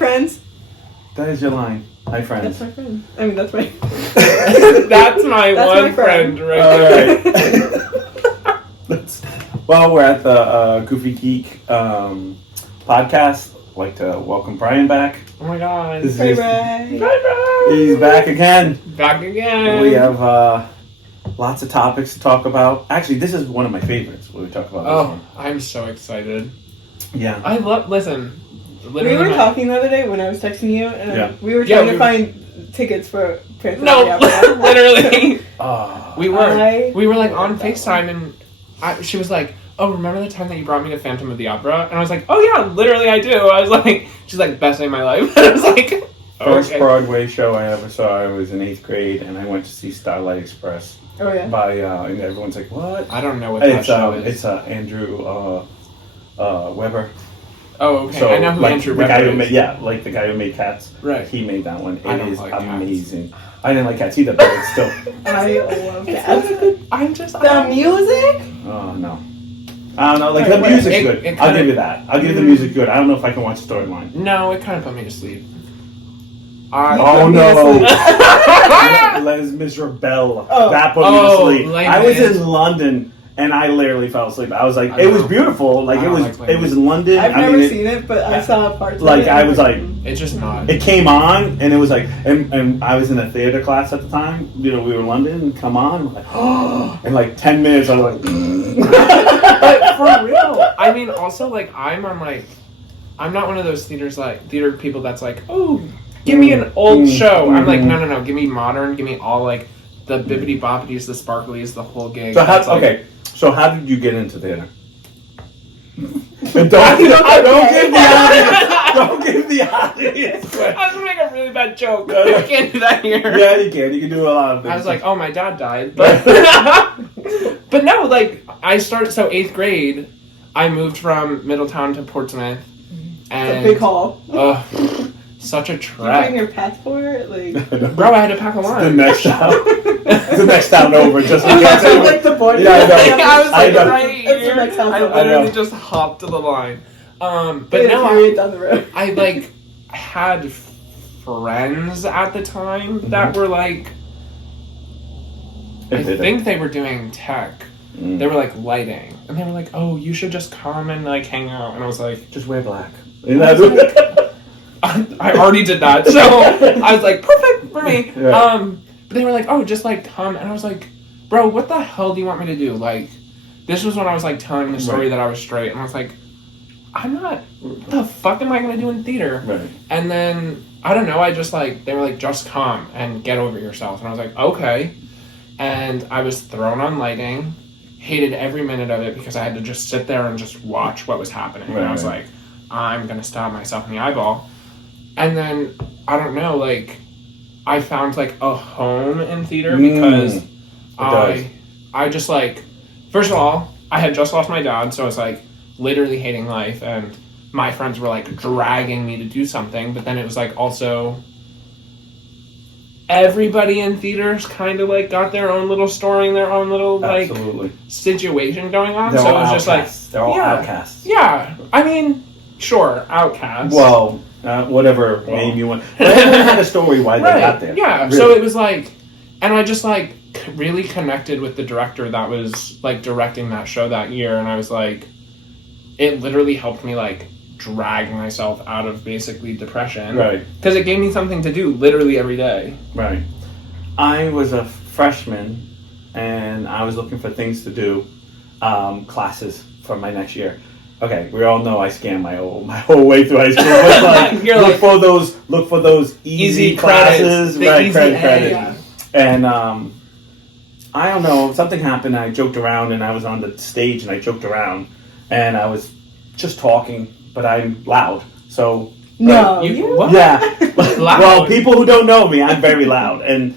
friends. That is your line. Hi, friends. That's my friend. I mean, that's my... That's my one friend right there. Well, we're at the Goofy Geek podcast. I'd like to welcome Brian back. Oh my god. Hey, Brian. He's back again. Back again. We have lots of topics to talk about. Actually, this is one of my favorites. What we talk about. Oh, I'm so excited. Yeah. I love. Listen. We were talking the other day when I was texting you, and we were trying to find tickets for Phantom No, of the Opera. literally. We were like on love that FaceTime, and she was like, "Oh, remember the time that you brought me to Phantom of the Opera?" And I was like, "Oh yeah, literally I do." I was like, "She's like best day of my life." And I was like, First Broadway show I ever saw, I was in 8th grade, and I went to see Starlight Express. Oh yeah. By and everyone's like, "What?" I don't know what that show is. It's Andrew Weber. Oh, okay. So, I know who like, Andrew the Weber guy is. who made, like the guy who made Cats. Right. He made that one. I It don't is like Cats. amazing. I didn't like Cats either, but it's still. I love Cats. I'm just The music? Oh no. I don't know. Like the music's good. I'll give you that. I'll give the music good. I don't know if I can watch the storyline. No, it kind of put me to sleep. Oh no! Les Miserables. That put me to sleep. I was in London and I literally fell asleep. I was like, it was beautiful. Like it was in London. I've never seen it, but I saw parts. Like of it. I was like, it's just not. It came on and it was like, and I was in a theater class at the time. You know, we were in London. And come on, I'm like, oh! In like 10 minutes, I was like, but for real. I mean, also like I'm not one of those theater people that's like, oh, give me an old show. I'm like, no, give me modern. Give me all like the bibbity boppities, the sparklies, the whole gig. So So how did you get into theater? Don't give the audience. I was gonna make a really bad joke. I can't do that here. Yeah, you can. You can do a lot of things. I was like, oh, my dad died. But, but no, like, I started, so 8th grade, I moved from Middletown to Portsmouth. And, it's a big haul. Such a You trek. bring your passport? Like... Bro, I had to pack a lunch. The next town. The next town over. Just in case. Like the border. Yeah, I was like, right It's the here. next town I over. literally just hopped to the line. But no, down the road. I like had friends at the time that were like, I think they were doing tech. They were like lighting, and they were like, "Oh, you should just come and like hang out." And I was like, just wear black. I already did that, so I was like, perfect for me. Right. But they were like, "Oh, just like come," and I was like, "Bro, what the hell do you want me to do?" Like, this was when I was like telling the story that I was straight, and I was like, I'm not. What the fuck am I gonna do in theater? Right. And then I don't know. I just like they were like, just come and get over yourself, and I was like, okay. And I was thrown on lighting, hated every minute of it because I had to just sit there and just watch what was happening. Right, and I was like, I'm gonna stab myself in the eyeball. And then I don't know, like I found like a home in theater because I just like, first of all, I had just lost my dad, so I was like literally hating life, and my friends were like dragging me to do something, but then it was like also everybody in theaters kind of like got their own little story and their own little like situation going on. They're so all it was outcasts. just like they're all outcasts. Yeah, I mean, sure, outcasts. Well, whatever name you want. But everyone had a story why they got there. Yeah, really. So it was like, and I just like really connected with the director that was like directing that show that year, and I was like, it literally helped me like drag myself out of basically depression. Right. Because it gave me something to do literally every day. Right. I was a freshman and I was looking for things to do, classes for my next year. Okay, we all know I scammed my whole way through high school. Like, look for those easy classes, right? Credit. Yeah. And I don't know, something happened. I joked around, and I was on the stage, and I joked around, and I was just talking, but I'm loud. So no, what? Yeah. Loud. Well, people who don't know me, I'm very loud, and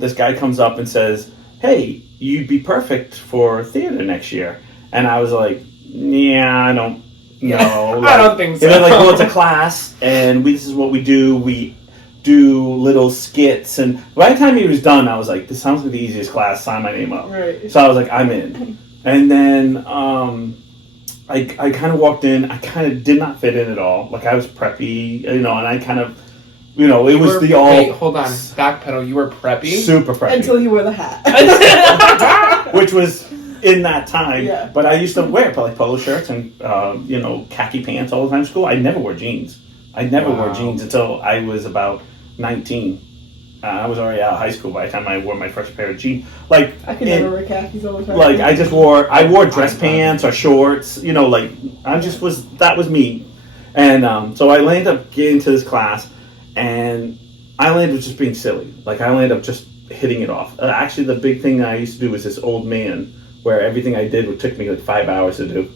this guy comes up and says, "Hey, you'd be perfect for theater next year." And I was like, "Yeah, I don't know." I don't think so. And they're like, "Well, it's a class, and this is what we do. We do little skits." And by the time he was done, I was like, "This sounds like the easiest class. Sign my name up." Right. So I was like, "I'm in." And then I kind of walked in. I kind of did not fit in at all. Like I was preppy, and I kind of, it was the all. Wait, hold on. Backpedal. You were preppy. Super preppy until you wore the hat, which was in that time. Yeah. But I used to wear like polo shirts and khaki pants all the time in school. I never wore jeans. I never wore jeans until I was about 19. I was already out of high school by the time I wore my first pair of jeans. Like I could never wear khakis all the time. Like I wore dress pants or shorts. That was me. And so I landed up getting to this class, and I landed up just being silly. Like I landed up just hitting it off. Actually, the big thing that I used to do was this old man, where everything I did took me like 5 hours to do.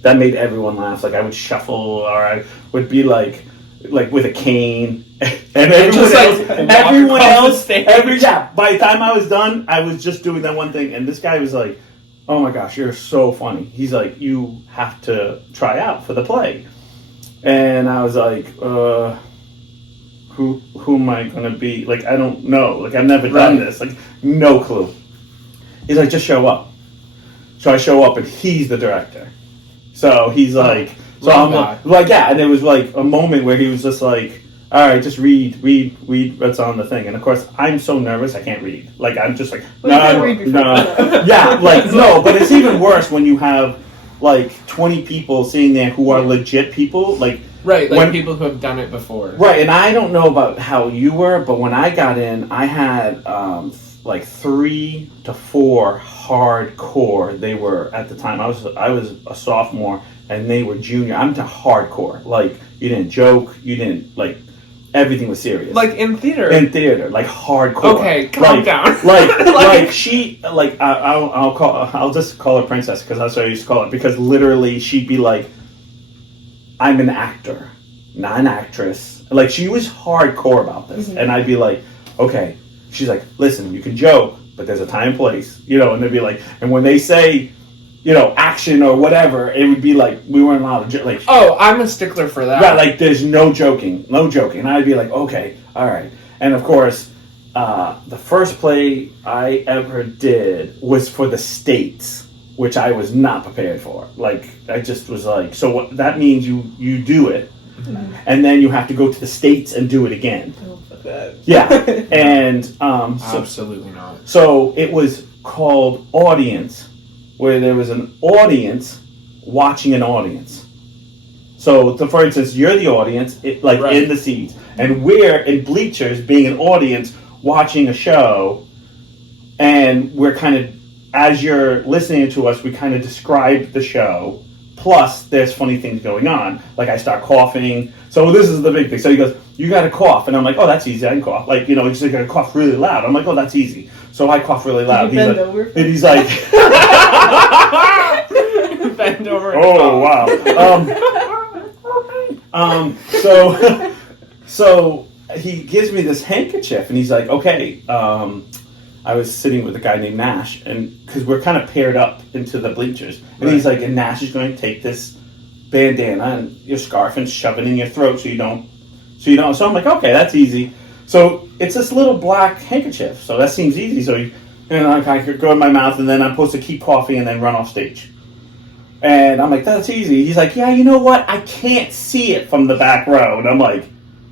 That made everyone laugh. Like I would shuffle, or I would be like with a cane, and everyone else, by the time I was done, I was just doing that one thing, and this guy was like, "Oh my gosh, you're so funny." He's like, "You have to try out for the play," and I was like, "Who am I gonna be? Like, I don't know. Like, I've never done this. Like, no clue." He's like, "Just show up." So I show up, and he's the director. So he's like. So I'm like, and it was like a moment where he was just like, all right, just read what's on the thing. And of course, I'm so nervous, I can't read. Like, I'm just like, no. Yeah, like, no, but it's even worse when you have like 20 people sitting there who are legit people. Like, right, like people who have done it before. Right, and I don't know about how you were, but when I got in, I had like 3 to 4 hardcore. They were, at the time, I was a sophomore, and they were junior. I'm to hardcore. Like, you didn't joke. You didn't, like, everything was serious. Like, in theater? In theater. Like, hardcore. Okay, calm down. Like, she, like, I'll just call her Princess, because that's what I used to call her. Because literally, she'd be like, I'm an actor, not an actress. Like, she was hardcore about this. Mm-hmm. And I'd be like, okay. She's like, listen, you can joke, but there's a time and place. And they'd be like, and when they say, action or whatever, it would be like, we weren't allowed to like. Oh, I'm a stickler for that. Right, like there's no joking. And I'd be like, okay, all right. And of course, the first play I ever did was for the States, which I was not prepared for. Like, I just was like, so what, that means you do it, mm-hmm. and then you have to go to the States and do it again. Oh, fuck that. Yeah, and absolutely not. So it was called Audience, where there was an audience watching an audience. So, for instance, you're the audience, right. in the seats, and we're in bleachers being an audience watching a show, and we're kind of, as you're listening to us, we kind of describe the show, plus there's funny things going on. Like, I start coughing. So this is the big thing. So he goes, you got to cough. And I'm like, oh, that's easy. I can cough. Like, he's like, got to cough really loud. I'm like, oh, that's easy. So I cough really loud. Bend over. And he's like... Bend over. Oh, wow. So he gives me this handkerchief, and he's like, okay, I was sitting with a guy named Nash, and because we're kind of paired up into the bleachers, and right. He's like, and Nash is going to take this bandana and your scarf and shove it in your throat so you don't. So I'm like, okay, that's easy. So it's this little black handkerchief, so that seems easy. So I could go in my mouth, and then I'm supposed to keep coughing and then run off stage. And I'm like, that's easy. He's like, yeah, you know what? I can't see it from the back row. And I'm like,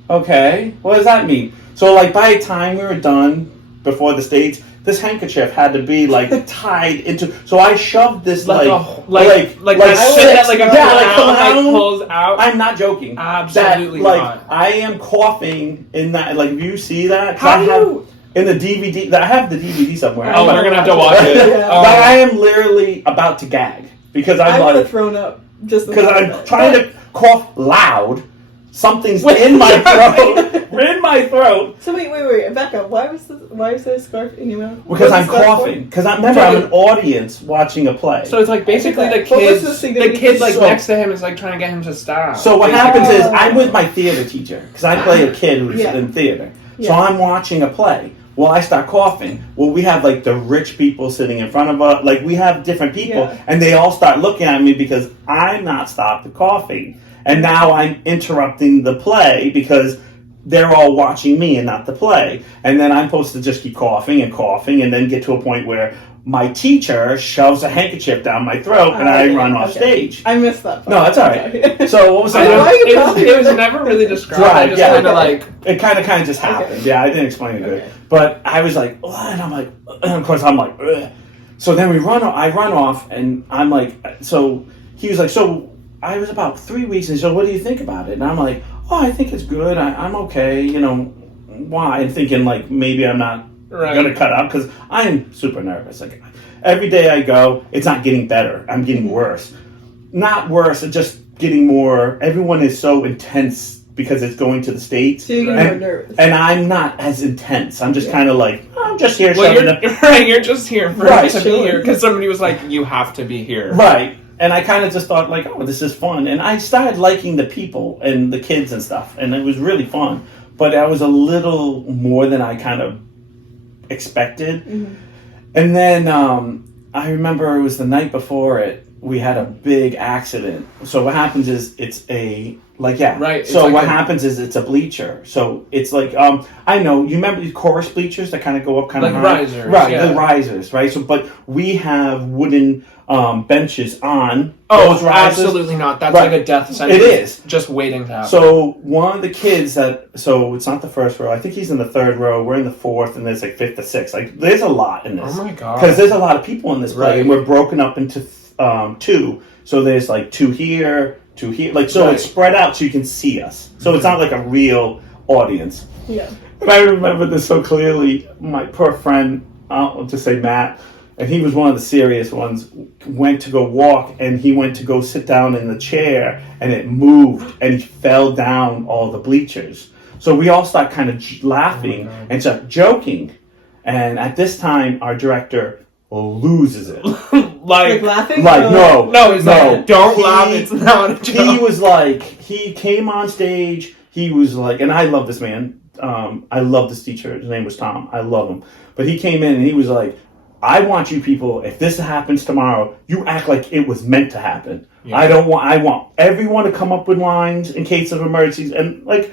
okay, what does that mean? So like by the time we were done before the stage, this handkerchief had to be like tied into. So I shoved this like a clown pulls out. I'm not joking. Absolutely not. I am coughing in that. Like, do you see that? How do you? In the DVD, I have the DVD somewhere. Oh, we're gonna have to watch it. Yeah. But I am literally about to gag because I would have thrown up just because I'm trying to cough loud. Something's in my throat. We're in my throat. So wait, back up. Why was there a scarf in your mouth? Because I'm coughing. Because I'm an audience watching a play. So it's like basically the kid like next to him is like trying to get him to stop. So what happens is I'm with my theater teacher because I play a kid who's in theater. Yeah. So I'm watching a play. Well, I start coughing. Well, we have like the rich people sitting in front of us. Like we have different people, and they all start looking at me because I'm not stopped coughing. And now I'm interrupting the play because they're all watching me and not the play. And then I'm supposed to just keep coughing and then get to a point where my teacher shoves a handkerchief down my throat and I run off stage. I missed that part. No, that's all right. So what was that? It was never really described. Right, I just kind of like... It kind of just happened. Yeah, I didn't explain it good. But I was like, oh, and I'm like, of course I'm like, ugh. So then I run off and I'm like, so he was like, so I was about 3 weeks and so what do you think about it? And I'm like, oh, I think it's good. I'm okay. You know, why? And thinking like maybe I'm not going to cut out because I'm super nervous. Like every day I go, it's not getting better. I'm getting worse. Not worse, it's just getting more. Everyone is so intense because it's going to the States. So you're more nervous. And I'm not as intense. I'm just kind of like, oh, I'm just here. Well, you're just here for to be here because somebody was like, you have to be here. Right. And I kind of just thought like, oh, this is fun. And I started liking the people and the kids and stuff. And it was really fun. But I was a little more than I kind of expected. Mm-hmm. And then I remember it was the night before it, we had a big accident. So what happens is it's a, like, yeah. Right. So like what happens is it's a bleacher. So it's like, I know, you remember these chorus bleachers that kind of go up kind of high? Risers. Right, yeah. the risers, right? So, but we have wooden benches on those risers. Absolutely not. That's like a death sentence. It is. Just waiting to happen. So one of the kids so it's not the first row. I think he's in the third row. We're in the fourth, and there's like fifth to sixth. Like there's a lot in this. Oh my god! Because there's a lot of people in this play, and we're broken up into two. So there's like two here, like so it's spread out so you can see us. So it's not like a real audience. Yeah. And I remember this so clearly. My poor friend, I'll just say Matt. And he was one of the serious ones, went to go walk, and he went to go sit down in the chair, and it moved, and he fell down all the bleachers. So we all start kind of laughing and start joking. And at this time, our director loses it. like laughing? Like, no, it's like, don't laugh, it's not a joke. He was like, he came on stage, he was like, and I love this man. I love this teacher. His name was Tom. I love him. But he came in, and he was like, I want you people, if this happens tomorrow, you act like it was meant to happen. Yeah. I want everyone to come up with lines in case of emergencies. And, like,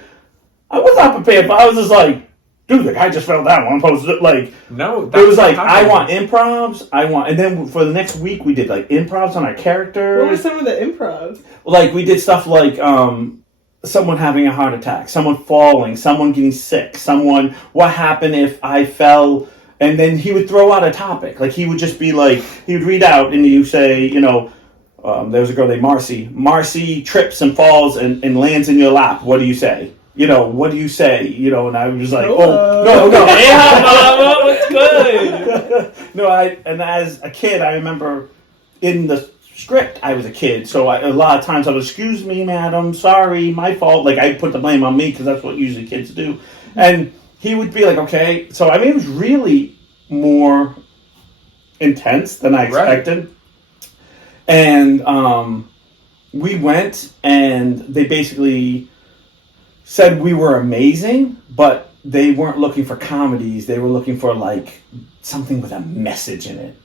I was not prepared, but I was just like, dude, the guy just fell down. I'm supposed to, like... No, it was like, I want improvs. And then for the next week, we did, like, improvs on our characters. What were some of the improvs? Like, we did stuff like, someone having a heart attack, someone falling, someone getting sick, what happened if I fell... And then he would throw out a topic. Like, he would just be like, he would read out, and you say, you know, there was a girl named Marcy. Marcy trips and falls and lands in your lap. What do you say? You know, what do you say? You know, and I was like, no. Yeah, Mama, what's good? No, and as a kid, I remember in the script, I was a kid. So a lot of times I was, excuse me, madam, sorry, my fault. Like, I put the blame on me because that's what usually kids do. And he would be like, okay. So, I mean, it was really more intense than I expected. Right. And we went, and they basically said we were amazing, but they weren't looking for comedies. They were looking for, like, something with a message in it.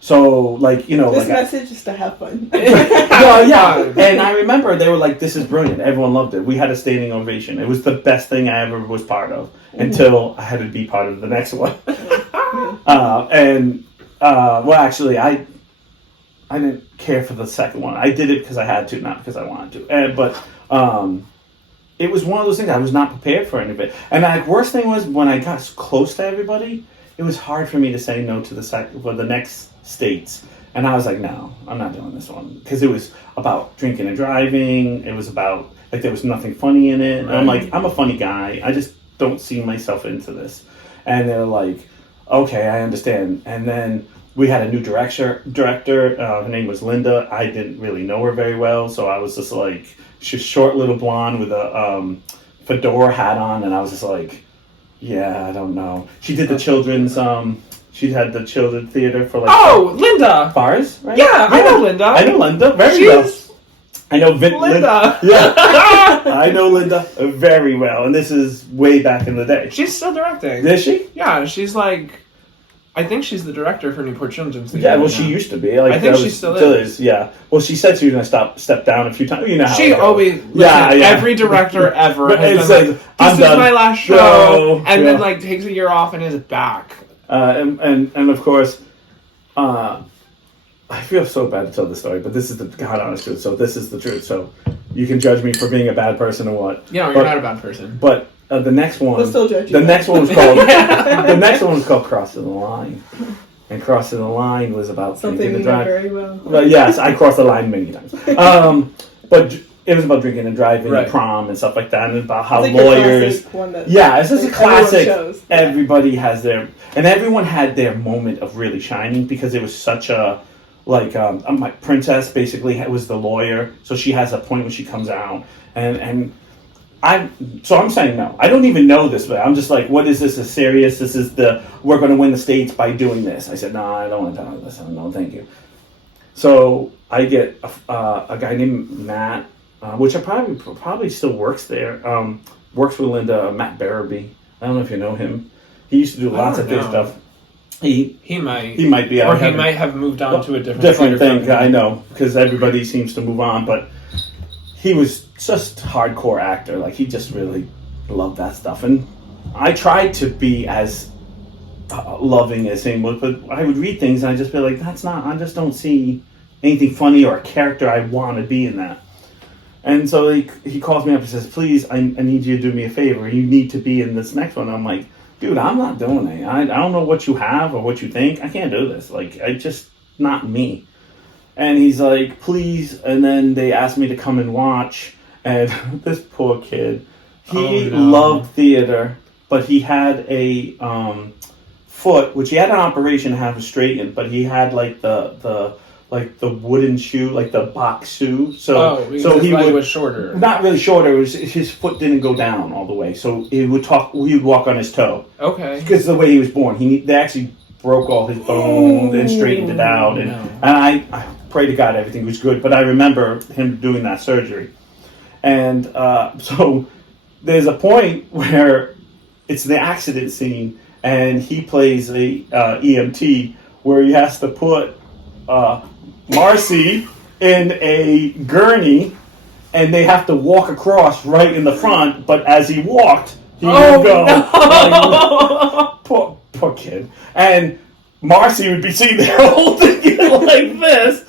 So, like, you know... This like message is to have fun. Well, yeah. And I remember they were like, this is brilliant. Everyone loved it. We had a standing ovation. It was the best thing I ever was part of until I had to be part of the next one. Well, actually, I didn't care for the second one. I did it because I had to, not because I wanted to. But it was one of those things I was not prepared for any of it. And the worst thing was when I got close to everybody, it was hard for me to say no to the next states. And I was like, no, I'm not doing this one. Because it was about drinking and driving. It was about, like, there was nothing funny in it. Right. And I'm like, I'm a funny guy. I just don't see myself into this. And they're like, okay, I understand. And then we had a new director. Her name was Linda. I didn't really know her very well. So I was just like, she's short little blonde with a fedora hat on. And I was just like, yeah, I don't know. She did the children's... She had the children's theater for like... Oh, Linda! Bars, right? Yeah, I know Linda. I know Linda very well. I know Linda. Yeah. I know Linda very well. And this is way back in the day. She's still directing. Is she? Yeah, she's like... I think she's the director for Newport Children's Theater. Yeah, well, she used to be. Like, I think she still is. Yeah. Well, she said she was going to step down a few times. You know how she always... Every director ever has been like, this is my last show. And then, like, takes a year off and is back. And of course, I feel so bad to tell this story, but this is the God honest truth. So this is the truth. So you can judge me for being a bad person or what. Yeah, you're not a bad person. But the next one, we'll still judge you. The next one was called the next one was called Crossing the Line. And Crossing the Line was about something you know very well. But yes, I crossed the line many times. But it was about drinking and driving and prom and stuff like that, and about how lawyers. This is a classic. Everybody has their, and everyone had their moment of really shining because it was such a, like, my princess basically was the lawyer, so she has a point when she comes out, and I'm saying no. I don't even know this, but I'm just like, what is this? Is serious? This is we're going to win the states by doing this. I said, no, I don't want to do this. No, thank you. So I get a guy named Matt, which I probably still works there. Works with Linda, Matt Barabee. I don't know if you know him. He used to do lots of good stuff. He might be, or he might have moved on to a different thing. I know, because everybody seems to move on, but he was just hardcore actor. Like, he just really loved that stuff, and I tried to be as loving as him was, but I would read things and I'd just be like, I just don't see anything funny or a character I want to be in that. And so he calls me up and says, please, I need you to do me a favor. You need to be in this next one. I'm like, dude, I'm not doing it. I don't know what you have or what you think. I can't do this. Like, I just, not me. And he's like, please. And then they asked me to come and watch. And this poor kid, he loved theater, but he had a foot, which he had an operation to have straightened, but he had like the wooden shoe, like the box shoe. So he was shorter. Not really shorter. It was, his foot didn't go down all the way, so he would walk on his toe. Okay. Because the way he was born, they actually broke all his bones and straightened it out, and I pray to God everything was good. But I remember him doing that surgery, and so there's a point where it's the accident scene, and he plays a EMT where he has to put Marcy in a gurney, and they have to walk across right in the front, but as he walked, he would go. No. Poor kid. And Marcy would be sitting there holding it like this,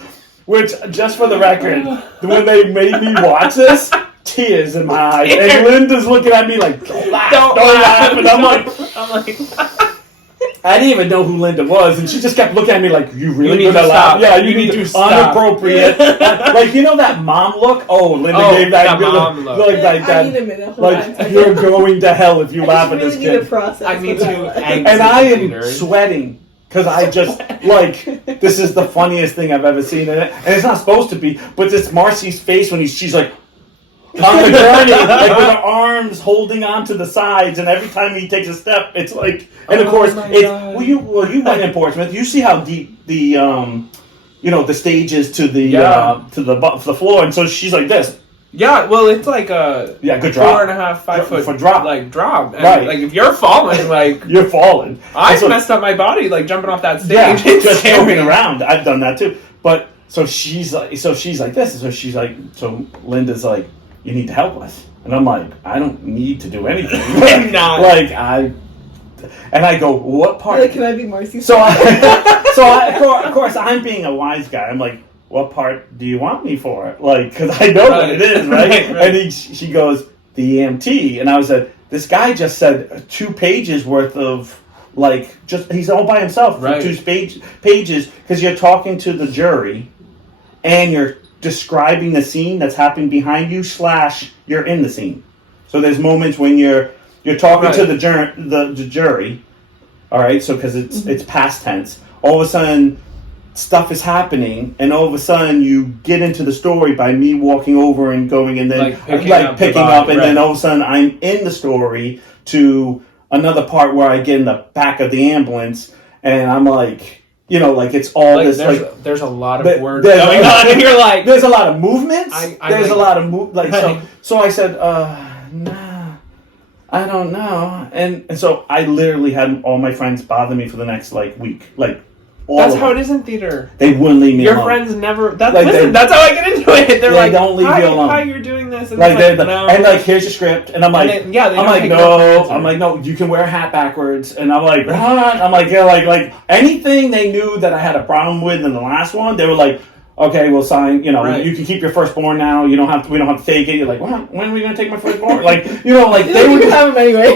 which, just for the record, when they made me watch this, tears in my eyes. And Linda's looking at me like, don't laugh. And I'm like, I didn't even know who Linda was, and she just kept looking at me like, you really need to laugh. Yeah, you need to stop. Inappropriate. Like, you know that mom look? Oh, Linda gave that mom look. I need a minute. Like, you're going to hell if you laugh at this kid. Need to process. I need to. And I am sweating. Because I just, like, this is the funniest thing I've ever seen in it. And it's not supposed to be, but it's Marcy's face when she's like, on the gurney, like, with her arms holding onto the sides, and every time he takes a step, it's like, and of course, you went in Portsmouth, you see how deep the, the stage is to the floor, and so she's like this. Yeah, well, it's like a good drop. 4.5, 5 foot for drop. Like drop. And right. Like, if you're falling, like you're falling. I messed up my body, like jumping off that stage. Yeah, just jumping around. I've done that too. But so she's like this. So she's like, so Linda's like, you need to help us. And I'm like, I don't need to do anything. I'm not. And I go, what part? Like, can I be Marcy? So of course, I'm being a wise guy. I'm like, what part do you want me for? Like, because I know what it is, right? And she goes, the EMT. And I was like, this guy just said 2 pages worth of, like, he's all by himself for 2 pages, because you're talking to the jury and you're describing the scene that's happening behind you / you're in the scene. So there's moments when you're talking to the jury, all right? So because it's past tense. All of a sudden, stuff is happening, and all of a sudden you get into the story by me walking over and going, and then picking up, and then all of a sudden I'm in the story to another part where I get in the back of the ambulance, and I'm like, it's all like, this there's a lot of words going on, and you're like, there's a lot of movements. There's a lot of so I said, nah, I don't know, and so I literally had all my friends bother me for the next week, That's how it is in theater. They wouldn't leave me alone. Your friends never. That's how I get into it. They're like, don't leave you alone. Hi, you're doing this. And like, no. And like, here's your script, and I'm like, I'm like, no, you can wear a hat backwards, and I'm like, what? I'm like, yeah, like anything they knew that I had a problem with in the last one, they were like, okay, we'll sign. You know, you can keep your firstborn now. You don't have to. We don't have to fake it. You're like, what? When are we gonna take my firstborn? Like, you know, like they would have him anyway.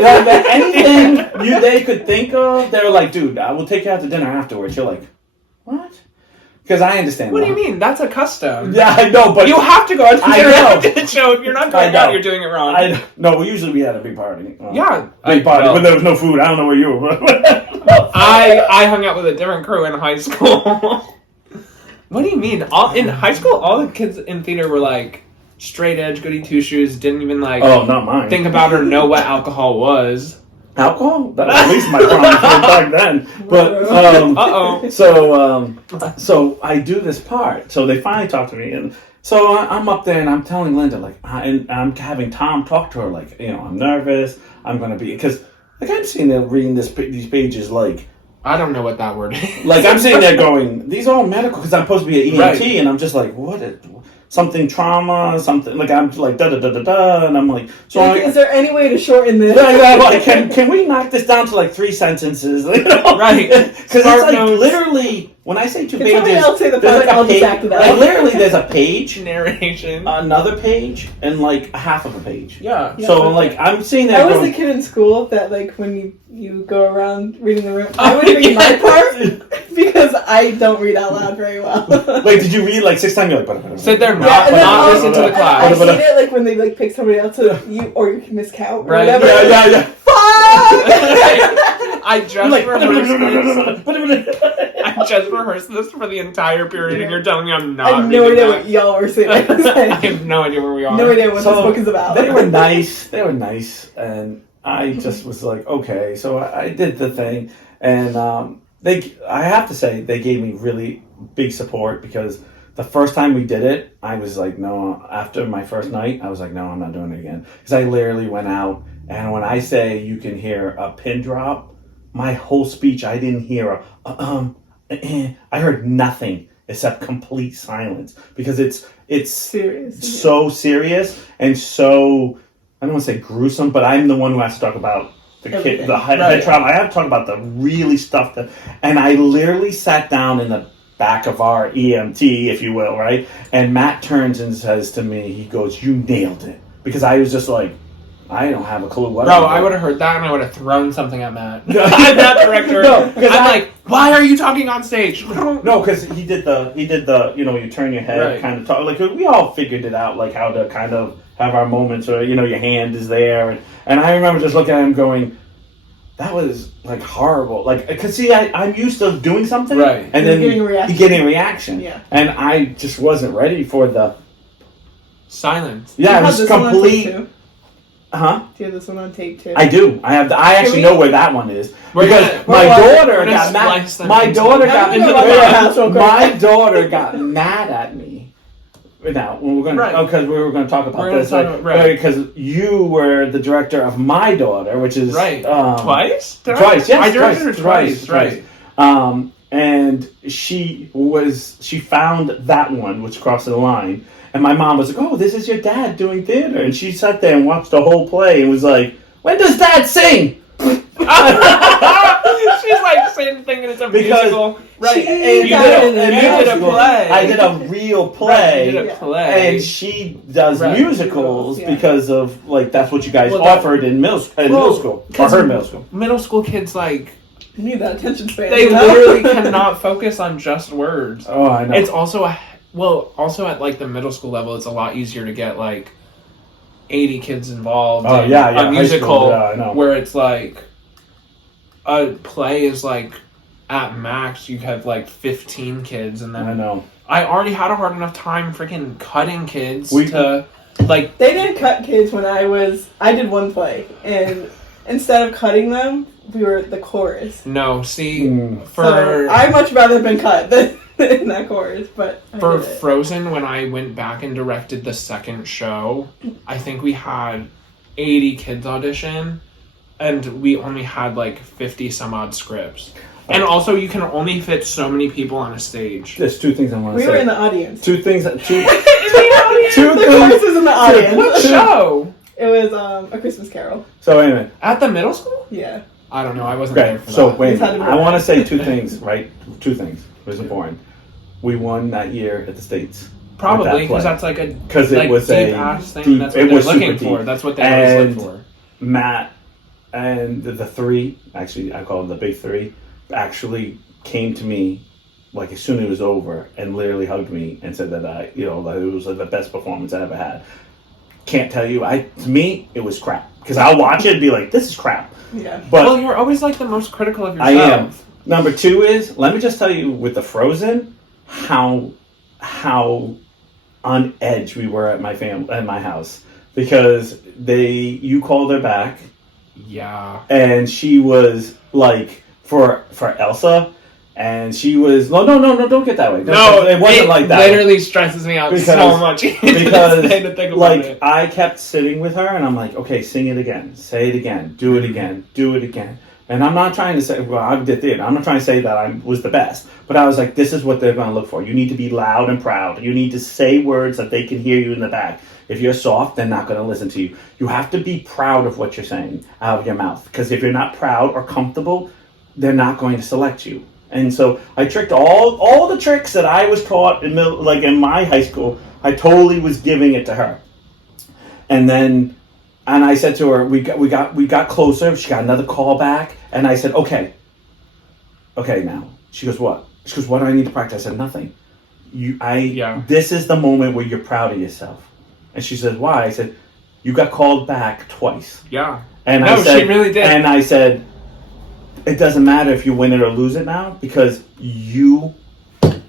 Anything they could think of, they were like, dude, I will take you out to dinner afterwards. You're like, what? Because I understand. What do you mean? That's a custom. Yeah, I know, but you have to go out to dinner after the show. If you're not going out, you're doing it wrong. No, usually we had a big party. Big party, but there was no food. I don't know where you were. I hung out with a different crew in high school. What do you mean? In high school, all the kids in theater were like straight edge, goody two shoes. Didn't even like not mine. think about or know what alcohol was. Alcohol? That was at least my problem back then. But so I do this part. So they finally talk to me, and so I'm up there and I'm telling Linda like, and I'm having Tom talk to her like, you know, I'm nervous. I'm gonna be because like I'm sitting there reading these pages like. I don't know what that word is. Like, I'm sitting there going, these are all medical, because I'm supposed to be an EMT, and I'm just like, something trauma, something, like, I'm like, da-da-da-da-da, and I'm like, so is there any way to shorten this? Like, can we knock this down to, like, 3 sentences? You know? Right. Because it's, like, literally, when I say 2 pages, somebody else say the there's, like, a page, like, literally, there's a page, narration, another page, and, like, half of a page. Yeah. So, like, I'm seeing that I was the kid in school that, like, when you go around reading the room, I would read my part because I don't read out loud very well. Like, did you read like 6 times? You're like, sit there, not listen to the class. I hate it like when they like pick somebody else so you miscount or whatever. Yeah. Fuck! I just rehearsed this for the entire period, and you're telling me I'm not. I have no idea what y'all were saying. I have no idea where we are. No idea what this book is about. They were nice, and I just was like, okay. So I did the thing, and I have to say, they gave me really big support because the first time we did it, I was like, no. After my first night, I was like, no, I'm not doing it again. Because I literally went out, and when I say you can hear a pin drop, my whole speech, I didn't hear I heard nothing except complete silence because it's serious, so serious and so, I don't want to say gruesome, but I'm the one who has to talk about the head trauma. I have to talk about the really stuff and I literally sat down in the back of our EMT, if you will, right? And Matt turns and says to me, he goes, "You nailed it." Because I was just like, I don't have a clue what. Bro, I would have heard that and I would have thrown something at Matt. I'm Matt director. I'm like, why are you talking on stage? No, because he did the, you know, you turn your head, kind of talk. Like, we all figured it out, like how to kind of have our moments where, you know, your hand is there. And I remember just looking at him going, that was, like, horrible. Like, because, see, I'm used to doing something. Right. And then getting a reaction. Yeah. And I just wasn't ready for the... silence. Yeah, it was complete... Huh? Do you have this one on tape too? I do. I have. I actually know where that one is because my daughter got mad at me. Now we're going to because we were going to talk about this because you were the director of my daughter, which is twice. Twice, yes, I directed her twice. Right. And she found that one which crossed the line. And my mom was like, "Oh, this is your dad doing theater." And she sat there and watched the whole play and was like, "When does Dad sing?" She's like, same thing, and it's a musical. Right. And you did a play. I did a real play. You did a play. And she does musicals because of, like, that's what you guys offered in middle school. Or her middle school. Middle school kids, like... You need that attention span. They literally cannot focus on just words. Oh, I know. It's also also at like the middle school level, it's a lot easier to get like 80 kids involved. Oh, in a musical where it's like a play is like at max you have like 15 kids, and then I know I already had a hard enough time freaking cutting kids to like. They didn't cut kids when I did one play, and instead of cutting them, we were the chorus. No, see, so I'd much rather have been cut than in that chorus, but for Frozen, when I went back and directed the second show, I think we had 80 kids audition, and we only had like 50 some odd scripts. And also, you can only fit so many people on a stage. There's two things I want to say. We were in the audience. Two things. The chorus is in the audience. What show? It was A Christmas Carol. So anyway, At the middle school? Yeah. I don't know. I wasn't there okay. for So that. wait, Had to be I want to right. say two things, right? Two things. It was important. We won that year at the States. Probably, because that's like a because like it was deep a ass thing. deep, That's what it they're was looking super for. deep. That's what they always And look for. Matt and the three, actually I call them the big three, actually came to me like as soon as it was over and literally hugged me and said that that it was like the best performance I ever had. Can't tell you, to me it was crap, because I'll watch it and be like, this is crap. Yeah. But Well, you're always like the most critical of yourself. I am. Number two is, let me just tell you with the Frozen, how on edge we were at my house, because you called her back. Yeah. And she was like for Elsa, and she was no, don't get that way. No, it wasn't like that. Literally stresses me out so much. Because to think about like it. I kept sitting with her, and I'm like, okay, sing it again, say it again, do it again, do it again. And I'm not trying to say, well, I did it. I'm not trying to say that I was the best, but I was like, this is what they're going to look for. You need to be loud and proud. You need to say words that they can hear you in the back. If you're soft, they're not going to listen to you. You have to be proud of what you're saying out of your mouth, because if you're not proud or comfortable, they're not going to select you. And so I tricked all the tricks that I was taught in my high school. I totally was giving it to her. And I said to her, we got closer. She got another call back, and I said, okay now. She goes, what? She goes, what do I need to practice? I said, nothing. This is the moment where you're proud of yourself. And she said, why? I said, you got called back twice. Yeah. And no, she really did. And I said, it doesn't matter if you win it or lose it now, because you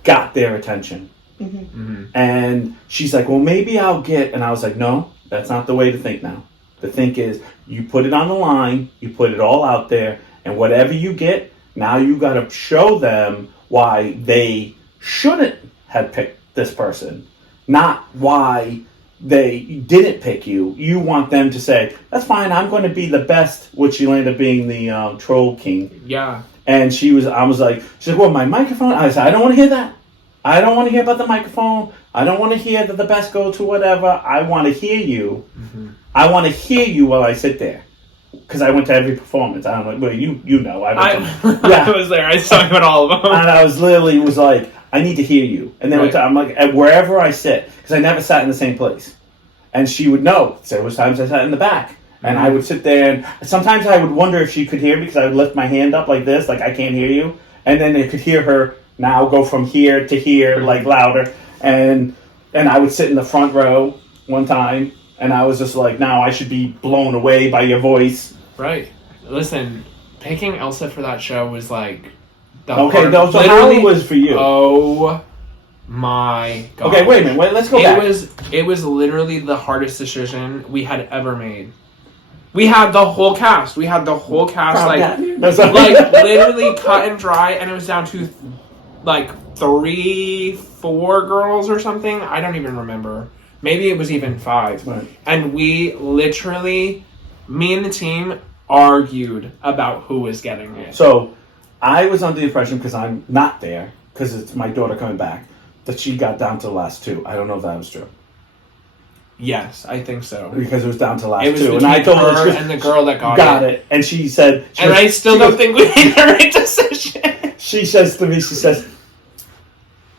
got their attention. Mm-hmm. Mm-hmm. And she's like, well, maybe I'll get, and I was like, no, that's not the way to think now. The think is, you put it on the line, you put it all out there, and whatever you get, now you got to show them why they shouldn't have picked this person, not why they didn't pick you. You want them to say, that's fine, I'm going to be the best, which she ended up being the troll king. Yeah. And I was like, she said, well, my microphone? I said, I don't want to hear that. I don't want to hear about the microphone. I don't want to hear that the best go to whatever. I want to hear you. Mm-hmm. I want to hear you while I sit there. Because I went to every performance. I don't know. Well, you know. I was there. I saw you at all of them. And I was like, I need to hear you. And then right. I'm like, at wherever I sit, because I never sat in the same place. And she would know. There was times I sat in the back. And I would sit there, and sometimes I would wonder if she could hear me, because I would lift my hand up like this, like I can't hear you. And then I could hear her now go from here to here, like louder. And I would sit in the front row one time, and I was just like, now I should be blown away by your voice. Right. Listen, picking Elsa for that show was like the so literally, how it was for you? Oh my god. Okay, wait a minute. Let's go back. It was literally the hardest decision we had ever made. We had the whole cast. Like literally cut and dry, and it was down to like 3-4 girls or something. I don't even remember. Maybe it was even 5. Right. And we literally, me and the team, argued about who was getting it. So I was under the impression, because I'm not there, because it's my daughter coming back, that she got down to the last 2. I don't know if that was true. Yes, I think so. Because it was down to the last 2. It was between and I told her her, and the girl that got it. And she said... I still don't think we made the right decision. She says to me,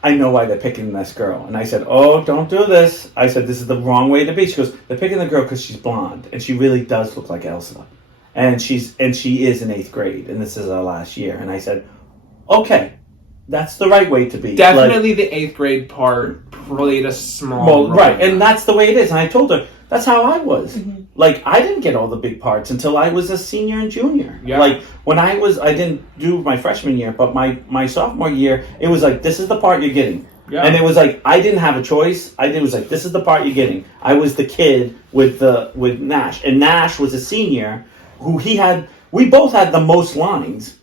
I know why they're picking this girl. And I said, oh, don't do this. I said, this is the wrong way to be. She goes, they're picking the girl because she's blonde. And she really does look like Elsa. And she is in 8th grade. And this is our last year. And I said, okay, that's the right way to be. Definitely the 8th grade part played a small role. Right. And that's the way it is. And I told her, that's how I was. Mm-hmm. Like, I didn't get all the big parts until I was a senior and junior. Yeah. Like, when I didn't do my freshman year, but my sophomore year, it was like, this is the part you're getting. Yeah. And it was like, I didn't have a choice. It was like, this is the part you're getting. I was the kid with Nash. And Nash was a senior who we both had the most lines.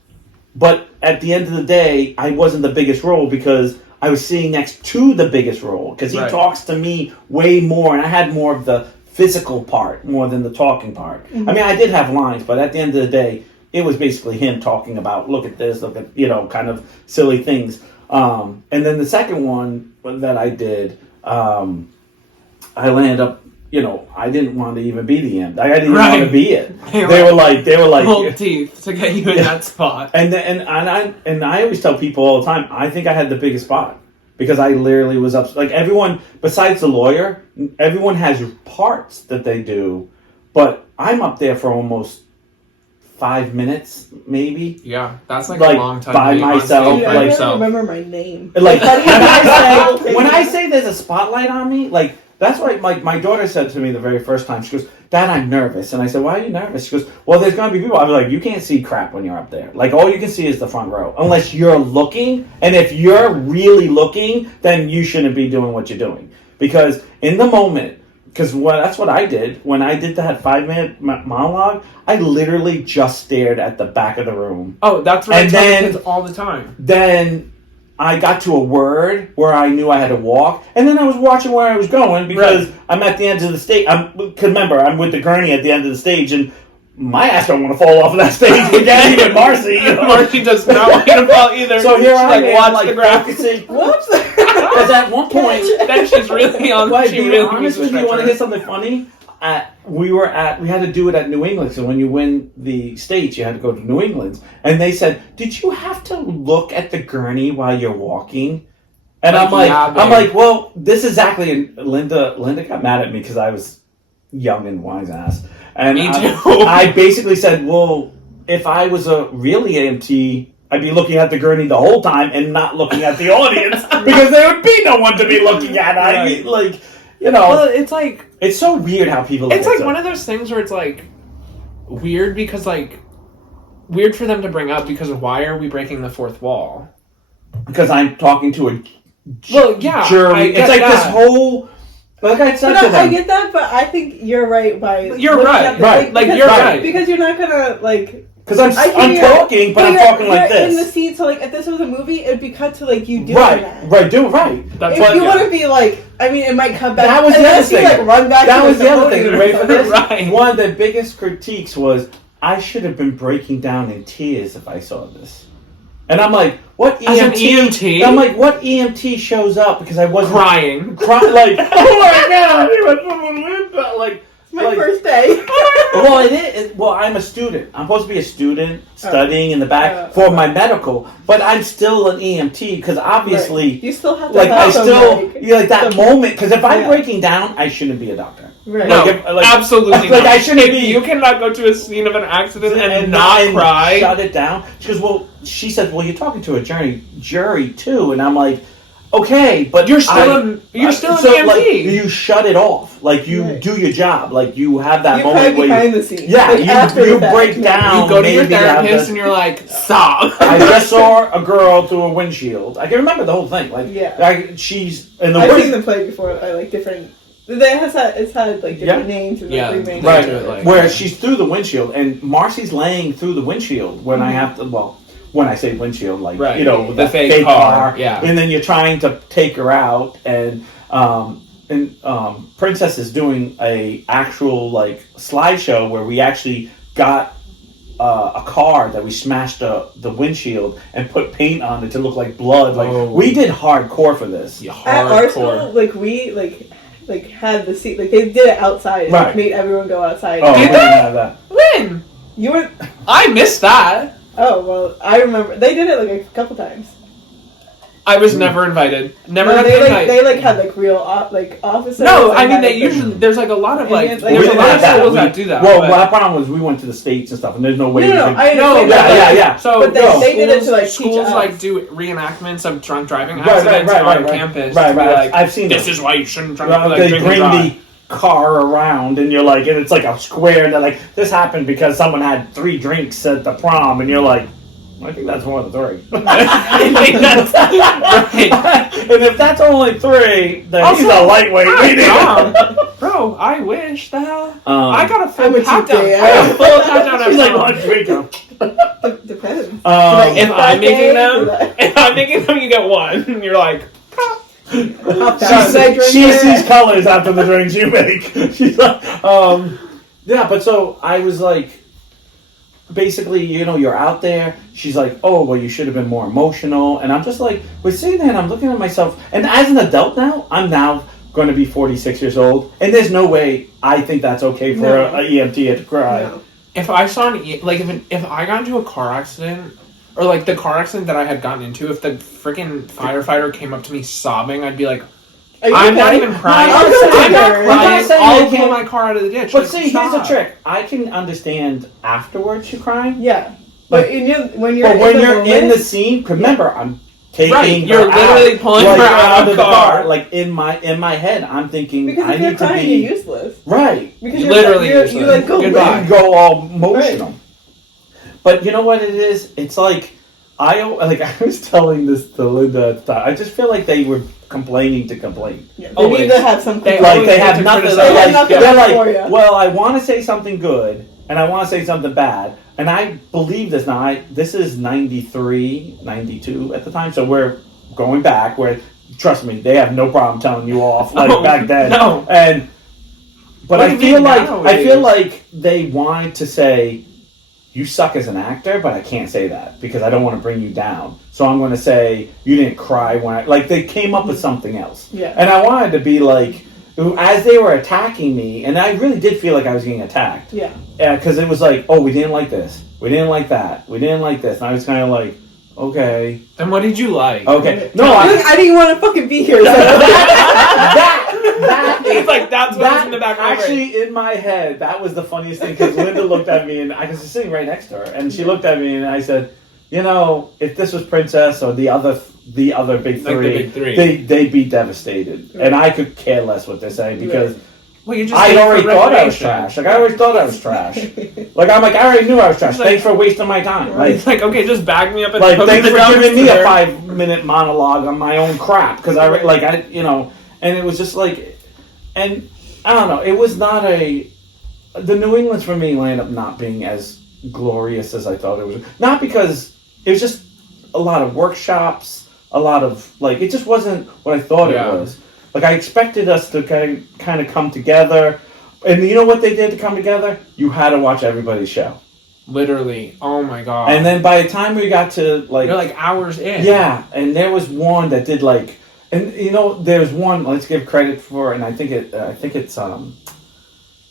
But at the end of the day, I wasn't the biggest role because I was sitting next to the biggest role. Because he talks to me way more, and I had more of the physical part more than the talking part. Mm-hmm. I mean, I did have lines, but at the end of the day, it was basically him talking about, look at this, look at, kind of silly things. And then the second one that I did, I landed up, I didn't want to even be the end. I didn't even want to be it. They were like, pulled teeth to get you in that spot. And I always tell people all the time, I think I had the biggest spot because I literally was up. Like everyone, besides the lawyer, everyone has parts that they do, but I'm up there for almost 5 minutes, maybe. Yeah, that's like a long time by myself. Dude, I don't remember my name. Like when I say there's a spotlight on me, like that's what my daughter said to me the very first time. She goes, "Dad, I'm nervous," and I said, "Why are you nervous?" She goes, "Well, there's gonna be people." I was like, "You can't see crap when you're up there. Like all you can see is the front row, unless you're looking. And if you're really looking, then you shouldn't be doing what you're doing because in the moment." Because that's what I did. When I did that 5-minute monologue, I literally just stared at the back of the room. Oh, that's what I tell kids all the time. Then I got to a word where I knew I had to walk, and then I was watching where I was going because I'm at the end of the stage. Remember, I'm with the gurney at the end of the stage, and my ass don't want to fall off of that stage again. Even Marcy. Marcy does not want to fall either. So here I am, watch the graph. Whoops. Because at one point, then she's really on. Well, to be honest with you, you want to hear something funny? We had to do it at New England. So when you win the states, you had to go to New England, and they said, "Did you have to look at the gurney while you're walking?" And I'm like, well, this is exactly. And Linda got mad at me because I was young and wise ass. And me too. I basically said, well, if I was a really EMT, I'd be looking at the gurney the whole time and not looking at the audience because there would be no one to be looking at. I mean, like, Well, it's like... It's so weird how people look at It's like stuff. one of those things where it's like weird because like... Weird for them to bring up because why are we breaking the fourth wall? Because I'm talking to a jury. It's like this whole... Like I said to them. I get that, but I think you're right by... You're right. Right. Because you're not gonna, like... Because I'm talking, but I'm talking like this. In the seat, so like if this was a movie, it'd be cut to like you doing that. Right, do it right. If you want to be like, I mean, it might cut back. That was the other thing. Like, run back that was the other thing. You ready for this? Right. One of the biggest critiques was I should have been breaking down in tears if I saw this. And I'm like, what EMT? As an EMT? I'm like, what EMT shows up because I wasn't crying, like, oh my god, like. My first day. Well, it is. Well, I'm a student. I'm supposed to be a student studying in the back for my medical, but I'm still an EMT because obviously you still have to that moment. Because if I'm breaking down, I shouldn't be a doctor. Right. No, absolutely not. I shouldn't be. You cannot go to a scene of an accident and not cry. Shut it down. She goes, well, she said, well, you're talking to a jury too, and I'm like. Okay, but you're still an EMT. Like, you shut it off. Like you do your job. Like you have that moment where behind the scenes. Yeah, you break down. You go to your therapist and you're like, stop. I just saw a girl through a windshield. I can remember the whole thing. Like she's in the. I've seen them play before. I like different. It's had like different names and remakes. Right, where she's through the windshield and Marcy's laying through the windshield when I have to. When I say windshield, like the fake car, and then you're trying to take her out, and Princess is doing a actual like slideshow where we actually got a car that we smashed the windshield and put paint on it to look like blood. Like we did hardcore for this. Yeah, at our school, like we had the seat, like they did it outside, like made everyone go outside. Oh, did they? When? You were? I missed that. Oh, well, I remember. They did it, like, a couple times. I was never invited. Never got they, invited. They, like, had, like, real, officers. No, I mean, they usually, there's, like, a lot of, like, there's a lot of schools that do that. Well, what problem was we went to the States and stuff, and there's no way Yeah. So, but they did it to, like, schools, teach like, do reenactments of drunk driving accidents on campus. Right. Like, I've seen this is why you shouldn't drink they bring the car around and you're like, and it's like a square, and they're like, this happened because someone had 3 drinks at the prom, and you're like, I think that's more than 3. I think that's right. And if that's only 3, then also, he's a lightweight. Bro, I wish the hell. I got a full pat down. I got a full pat down. He's like, oh, drink them. Depends. If I'm making them, you get 1. And you're like, She sees colors after the drinks you make. She's like, yeah, but so I was like, basically, you're out there. She's like, oh, well, you should have been more emotional. And I'm just like, we're sitting there and I'm looking at myself. And as an adult now, I'm now going to be 46 years old. And there's no way I think that's okay for an EMT to cry. No. If I saw if I got into a car accident, or like the car accident that I had gotten into, if the freaking firefighter came up to me sobbing, I'd be like, I'm not even crying. I'm not crying. I'll pull my car out of the ditch. But see, here's the trick. I can understand afterwards you crying. Yeah. But when you're in the scene, remember, I'm taking you're literally pulling her out of the car. Like in my head, I'm thinking because I if you're need to crying, be you're useless. Right. Because literally useless. You like go Goodbye. You go all emotional. Right. But you know what it is? It's like I was telling this to Linda at the time. I just feel like they were complaining to complain. Yeah, they need to have something. They have nothing. They're like, you. well, I want to say something good and I want to say something bad. And I believe this now. This is 93, 92 at the time. So we're going back where, trust me, they have no problem telling you off back then. No. But I feel like they wanted to say, you suck as an actor, but I can't say that because I don't want to bring you down. So I'm going to say you didn't cry when they came up with something else. Yeah. And I wanted to be like, as they were attacking me, and I really did feel like I was getting attacked. Yeah. Because it was like, oh, we didn't like this. We didn't like that. We didn't like this. And I was kind of like, okay. Then what did you like? Okay. No, I didn't want to fucking be here. So. It's like, that's what was in the back of my brain. Actually, in my head, that was the funniest thing because Linda looked at me and I was sitting right next to her, and she looked at me and I said, if this was Princess or the other big three, they'd be devastated, and I could care less what they're saying because I already thought I was trash. I already thought I was trash. I already knew I was trash. Thanks for wasting my time. Okay, just back me up. And thanks for giving me a 5-minute monologue on my own crap because and it was just like. And I don't know, it was not the New England's for me ended up not being as glorious as I thought it was. Not because it was just a lot of workshops, a lot of, it just wasn't what I thought it was. I expected us to kind of come together. And you know what they did to come together? You had to watch everybody's show. Literally. Oh my God. And then by the time we got to, you're hours in. Yeah, and there was one that did, and there's one. Let's give credit for, and I think it's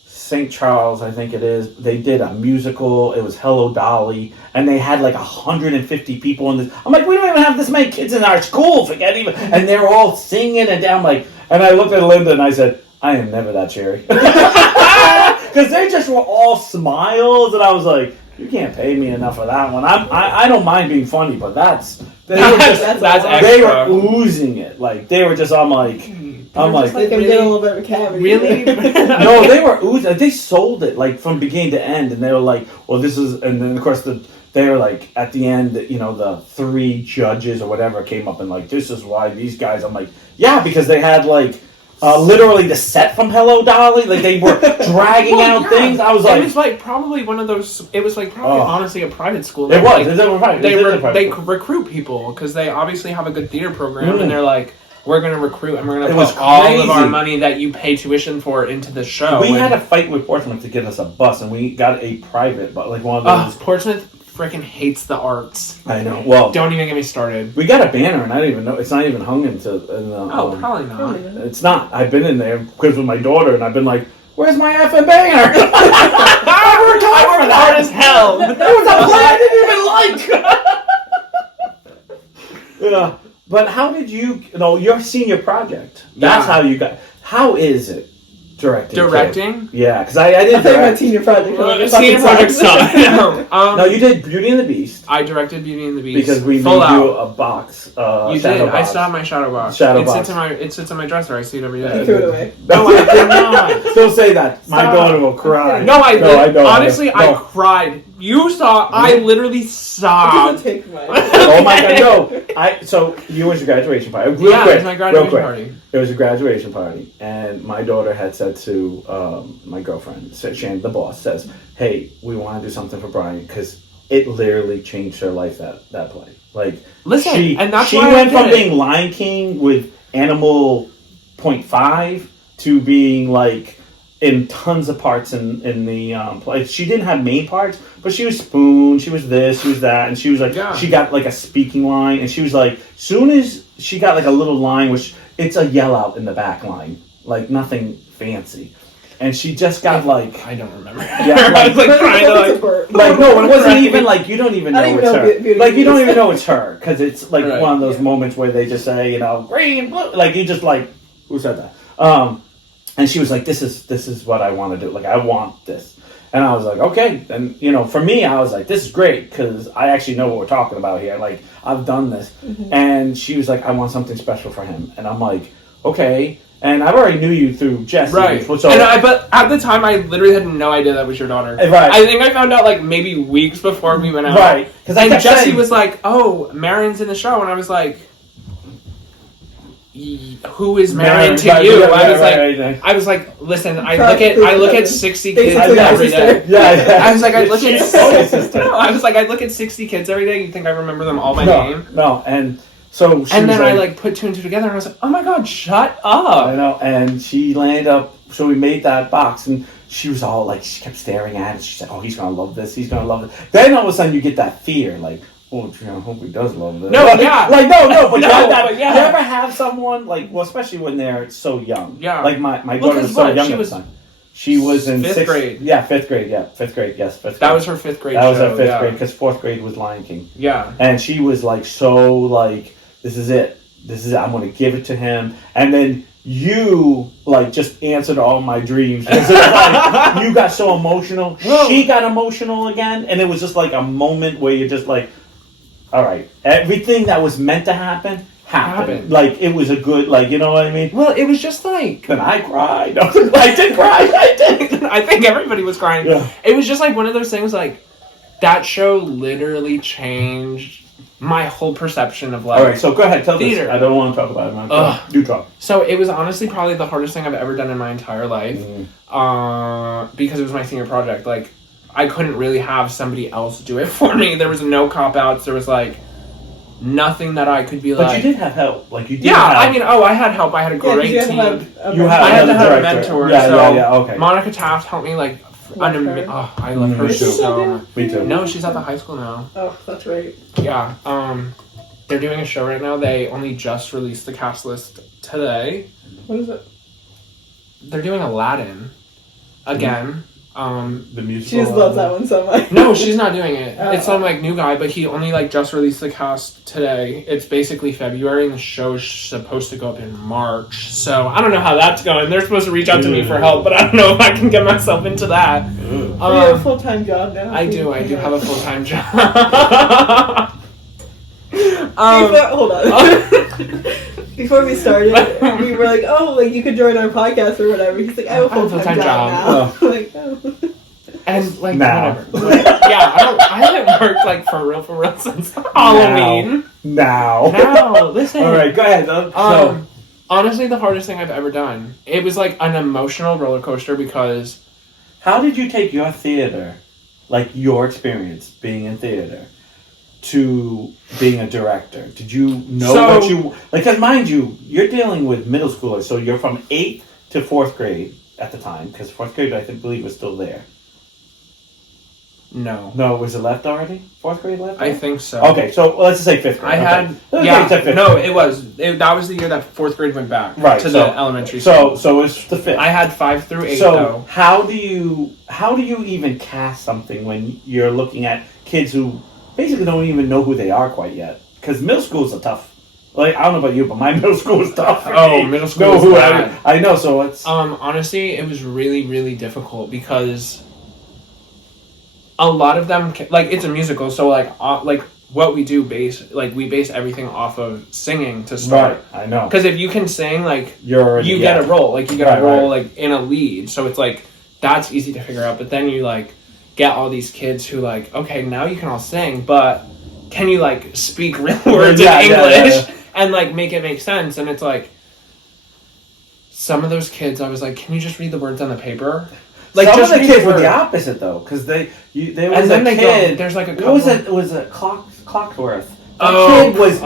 St. Charles. I think it is. They did a musical. It was Hello Dolly, and they had 150 people in this. I'm like, we don't even have this many kids in our school. Forget even. And they're all singing, and I'm like, and I looked at Linda and I said, I am never that cheery, because they just were all smiles, and I was like, you can't pay me enough for that one. I don't mind being funny, but that's they were oozing it. They were just. I'm like, they can get a little bit of a cavity. Really? No, they were oozing. They sold it from beginning to end, and they were like, well, this is, and then of course they were at the end, the 3 judges or whatever came up and this is why these guys. I'm like, yeah, because they had literally the set from Hello Dolly. They were dragging out things. I was like, it was probably one of those. It was probably honestly a private school. It was. They recruit people because they obviously have a good theater program, and they're like, we're going to recruit and we're going to put all of our money that you pay tuition for into the show. We had a fight with Portsmouth to get us a bus, and we got a private, but one of those. Portsmouth freaking hates the arts. I know. Well, don't even get me started. We got a banner, and I don't even know. It's not even hung into. Probably not. It's not. I've been in there because with my daughter, and I've been like, "Where's my effing banner?" I worked hard as hell. It was a play I didn't even like. Yeah, but how did you? Your senior project. That's how you got. How is it? Directing? Yeah, because I didn't direct. My senior project. Senior project sucked. No, you did Beauty and the Beast. I directed Beauty and the Beast. Because we made you a box. You did. Box. I still have my shadow box. It sits in my dresser. I see it every day. You threw it away. No, I did not. Don't say that. My daughter will cry. No, I did. Honestly, I cried. You saw. I literally sobbed. Oh my God! No. So you was your graduation party. It was my graduation party. It was a graduation party, and my daughter had said to my girlfriend, Shan, the boss, says, "Hey, we want to do something for Brian because it literally changed her life, that play. Like, Listen, and that's she why went from being Lion King with Animal .5 to being like in tons of parts in the play. She didn't have main parts, but she was Spoon, she was this, she was that, and she was like, she got like a speaking line, and she was like, soon as she got like a little line, which it's a yell out in the back line, like nothing fancy. And she just got like... I don't remember. Yeah, I was like trying to like, no, it wasn't even like, you don't even know it's her. Like, you don't even know it's her. Because it's like one of those moments where they just say, you know, green, blue. Like, you just like, who said that? And she was like, this is what I want to do. Like, I want this. And I was like, okay. And, you know, for me, I was like, this is great. Because I actually know what we're talking about here. Like, I've done this. Mm-hmm. And she was like, I want something special for him. And I'm like, okay. And I already knew you through Jesse. Right. So, but at the time, I literally had no idea that was your daughter. Right. I think I found out, like, maybe weeks before we went out. Right. And Jesse was like, oh, Marion's in the show. And I was like, who is Marion to you? I was like, listen, I look at 60 kids every day. Yeah. I was like, I look at 60 kids every day. You think I remember them all by name? No, and... So and then I like put two and two together, and I was like, "Oh my god, shut up!" I know. And she landed up. So we made that box, and she was all like, she kept staring at it. She said, "Oh, he's gonna love this. He's gonna love it." Then all of a sudden, you get that fear, like, "Oh, I hope he does love this." No, like, yeah, like no, but no, you ever have someone like, well, especially when they're so young. Yeah. Like my daughter was so young at the time. She was in fifth grade. Yeah, fifth grade. Yeah, fifth grade. Yes, fifth grade. That was her fifth grade. That was her fifth grade because fourth grade was Lion King. Yeah, and she was like, so like, this is it. I'm going to give it to him. And then you, like, just answered all my dreams. Because like, you got so emotional. Whoa. She got emotional again. And it was just like a moment where you're just like, all right. Everything that was meant to happen happened. Like, it was a good, like, you know what I mean? Well, it was just like... Then I cried. I did cry. I did. I think everybody was crying. Yeah. It was just like one of those things, like, that show literally changed... my whole perception of like. All right, so go ahead, tell theater. This. I don't want to talk about it. Do talk. So it was honestly probably the hardest thing I've ever done in my entire life, because it was my senior project. Like, I couldn't really have somebody else do it for me. There was no cop outs. There was like nothing that I could be like. But you did have help. Like you did. Yeah, I mean, I had help. I had a great team. I had to have a mentor. Yeah, okay. Monica Taft helped me like. I love her so much. Me too. No, she's at the high school now. Oh, that's right. Yeah. They're doing a show right now. They only just released the cast list today. What is it? They're doing Aladdin again. The musical. She just loves that one so much. No, she's not doing it. It's some like new guy, but he only like just released the cast today. It's basically February, and the show's supposed to go up in March. So I don't know how that's going. They're supposed to reach out to me for help, but I don't know if I can get myself into that. You have a full-time job now. I do have a full-time job. Hold on. Before we started, we were like, "Oh, like you could join our podcast or whatever." He's like, "I have a full-time job now." Oh. Like, oh. And like now. Whatever. Yeah, I haven't worked like for real since Halloween. Now, listen. All right, go ahead. Honestly, the hardest thing I've ever done. It was like an emotional roller coaster because. How did you take your theater, like your experience being in theater, to being a director? Did you know what you... Like, because mind you, you're dealing with middle schoolers, so you're from 8th to 4th grade at the time, because 4th grade, I believe, was still there. No. No, was it left already? 4th grade left? I think so. Okay, so let's just say 5th grade. It was. That was the year that 4th grade went back to the elementary school. So it's the 5th. I had 5 through 8, so though. How do you even cast something when you're looking at kids who basically don't even know who they are quite yet? Because middle schools are tough. Like, I don't know about you, but my middle school was tough. Middle school was bad. I know, so it's... honestly, it was really, really difficult because a lot of them... Like, it's a musical, so, like what we do we base everything off of singing to start. Right, I know. Because if you can sing, like, you get a role. Like, you get a role, like, in a lead. So it's, like, that's easy to figure out. But then you, like, get all these kids who, like, okay, now you can all sing, but can you, like, speak real words in English and, like, make it make sense? And it's, like, some of those kids, I was like, can you just read the words on the paper? Like some just of the read kids were word. the opposite though, because there was And then a they kid. go, there's like a What couple. was it? It was a Clockworth. That Oh, kid was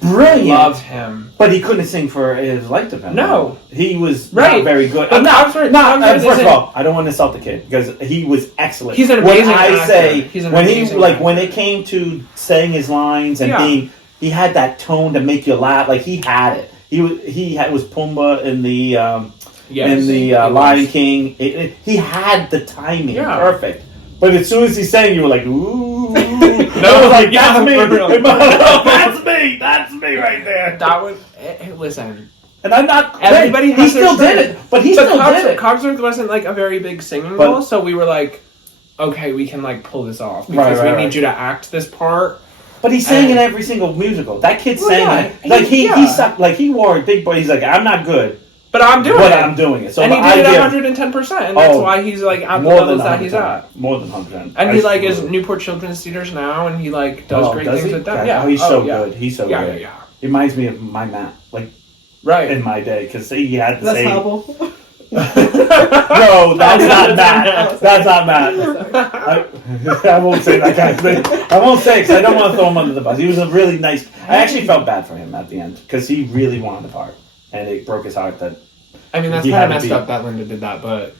brilliant, love him. but he couldn't sing for his life dependent. No. He was Right. not very good. But Cogsworth First of all, I don't want to insult the kid because he was excellent. He's an amazing When I actor. say He's an when amazing when actor. it came to saying his lines and Yeah. he had that tone to make you laugh. Like he had it. Was Pumbaa in the Lion King. He had the timing perfect. But as soon as he sang, you were like, ooh. No, like, yeah, that's me. for real. That's me right there. That was listen. And I'm not. Everybody has he their still did strength. it, but he still did it. Cogsworth wasn't like a very big singing role, so we were like, okay, we can like pull this off because we need you to act this part. But he sang in every single musical. That kid sang it. Yeah, Like he sucked. Like he wore a big boy. He's like, I'm not good, but I'm doing it. I'm doing it. So and he did it 110%, and that's why he's like at the levels that he's at. More than 100%. And he like is Newport Children's Theaters now, and he like does great things with them. Yeah, he's so good. He's so good. Yeah. It reminds me of my Matt, like in my day, because he had the same. That's Hubble. No, that's not Matt. That's not Matt. I won't say that kind of thing. I won't say because I don't want to throw him under the bus. He was a really nice. I actually felt bad for him at the end because he really wanted the part, and it broke his heart that. I mean, that's he kind of had to messed be- up that Linda did that, but.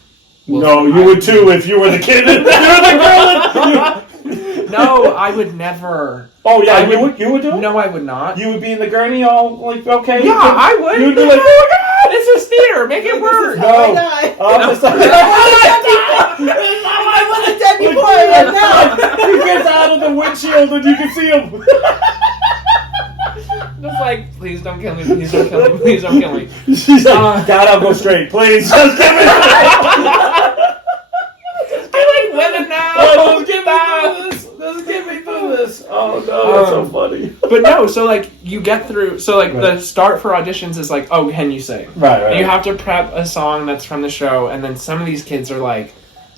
No, you would too if you were the kid. You were the girl. No, I would never. Oh yeah, you would do it. No, I would not. You would be in the gurney, all like okay. Yeah, I would. You'd be like, oh my god, this is theater. Make it work. No. I want a dead before I now. He gets out of the windshield and you can see him. Just like, please don't kill me. Please don't kill me. Please don't kill me. She's like, God, I'll go straight. Please, just give me. I like women now. Oh, Let's get me through this. Oh no, that's so funny. But no, so like you get through. So like the start for auditions is like, oh, can you sing? Right. And you have to prep a song that's from the show, and then some of these kids are like,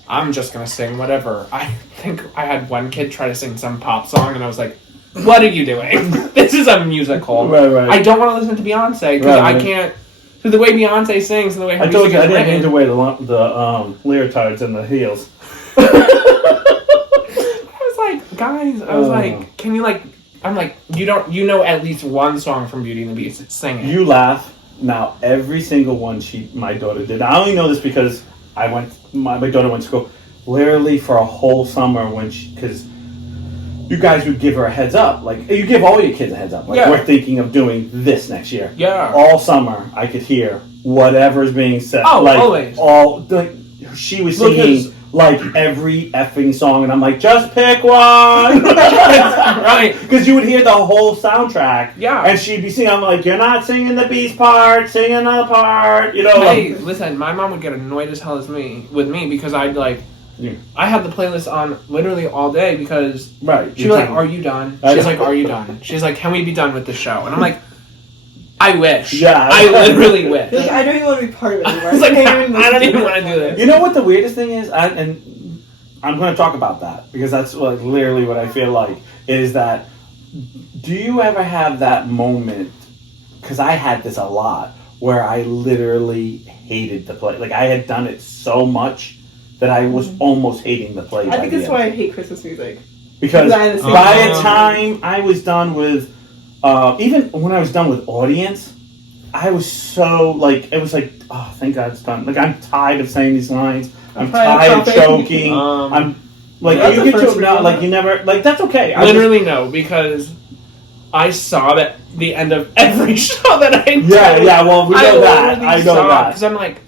I'm just gonna sing whatever. I think I had one kid try to sing some pop song, and I was like, what are you doing? This is a musical. Right. I don't want to listen to Beyonce because I can't. So the way Beyonce sings and the way her I told music you I is didn't need written. to wear the leotards and the heels. I was like, guys, I was like, can you like? I'm like, you know at least one song from Beauty and the Beast. Sing it. You laugh. Now every single one my daughter did. I only know this because my daughter went to school literally for a whole summer because you guys would give her a heads up. Like you give all your kids a heads up. Like we're thinking of doing this next year. Yeah. All summer I could hear whatever's being said. Oh, like, always. She was singing like every effing song, and I'm like, just pick one. Right. Because you would hear the whole soundtrack. Yeah. And she'd be singing, I'm like, you're not singing the Beast part, sing another part. You know. Hey, listen, my mom would get annoyed as hell with me because I'd like, I had the playlist on literally all day because she'd be like, are you done? She's like, are you done? She's like, can we be done with the show? And I'm like, I wish. Yeah. I literally wish. Like, I don't even want to be part of it anymore. I was like, I don't even want to do this. You know what the weirdest thing is? And I'm going to talk about that because that's like literally what I feel like is that do you ever have that moment, because I had this a lot, where I literally hated the play. Like I had done it so much that I was almost hating the play. I think that's why I hate Christmas music. Because I had the same by the time I was done with, even when I was done with audience, I was so like, it was like, oh, thank God it's done. Like I'm tired of saying these lines. I'm tired of choking. I'm like, you get to it now, like you never, like that's okay. Literally no, because I sob at the end of every show that I do. Yeah, well, we know that. I know that. Because I'm like,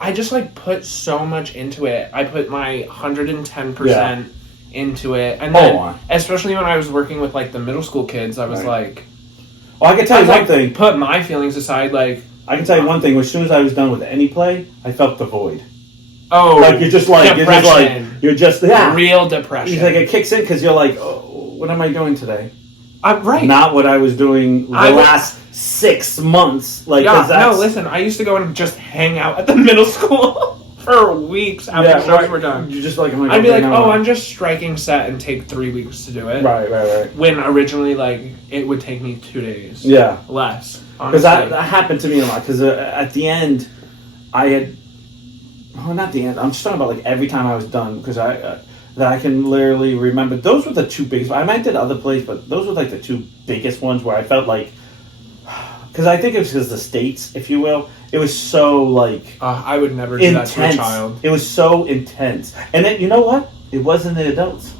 I just like put so much into it. I put my 110% into it. And then, especially when I was working with like the middle school kids, I was like... Well, I can tell you one thing. Put my feelings aside, like... I can tell you one thing. As soon as I was done with any play, I felt the void. Oh, like you're just like real depression. It's like it kicks in because you're like, oh, what am I doing today? Right. Not what I was doing the last 6 months. Like, no, listen. I used to go and just hang out at the middle school for weeks after shows were done. You're just like, I'd be like, I'm just striking set and take 3 weeks to do it. Right. When originally, like, it would take me 2 days. Yeah. Less. Because that happened to me a lot. Because at the end, I had Oh, not the end. I'm just talking about like every time I was done because that I can literally remember. Those were the two biggest. I might did other plays, but those were like the two biggest ones where I felt like, because I think it was because the States, if you will, it was so like I would never do intense. that to a child. It was so intense, and then you know what? It wasn't the adults.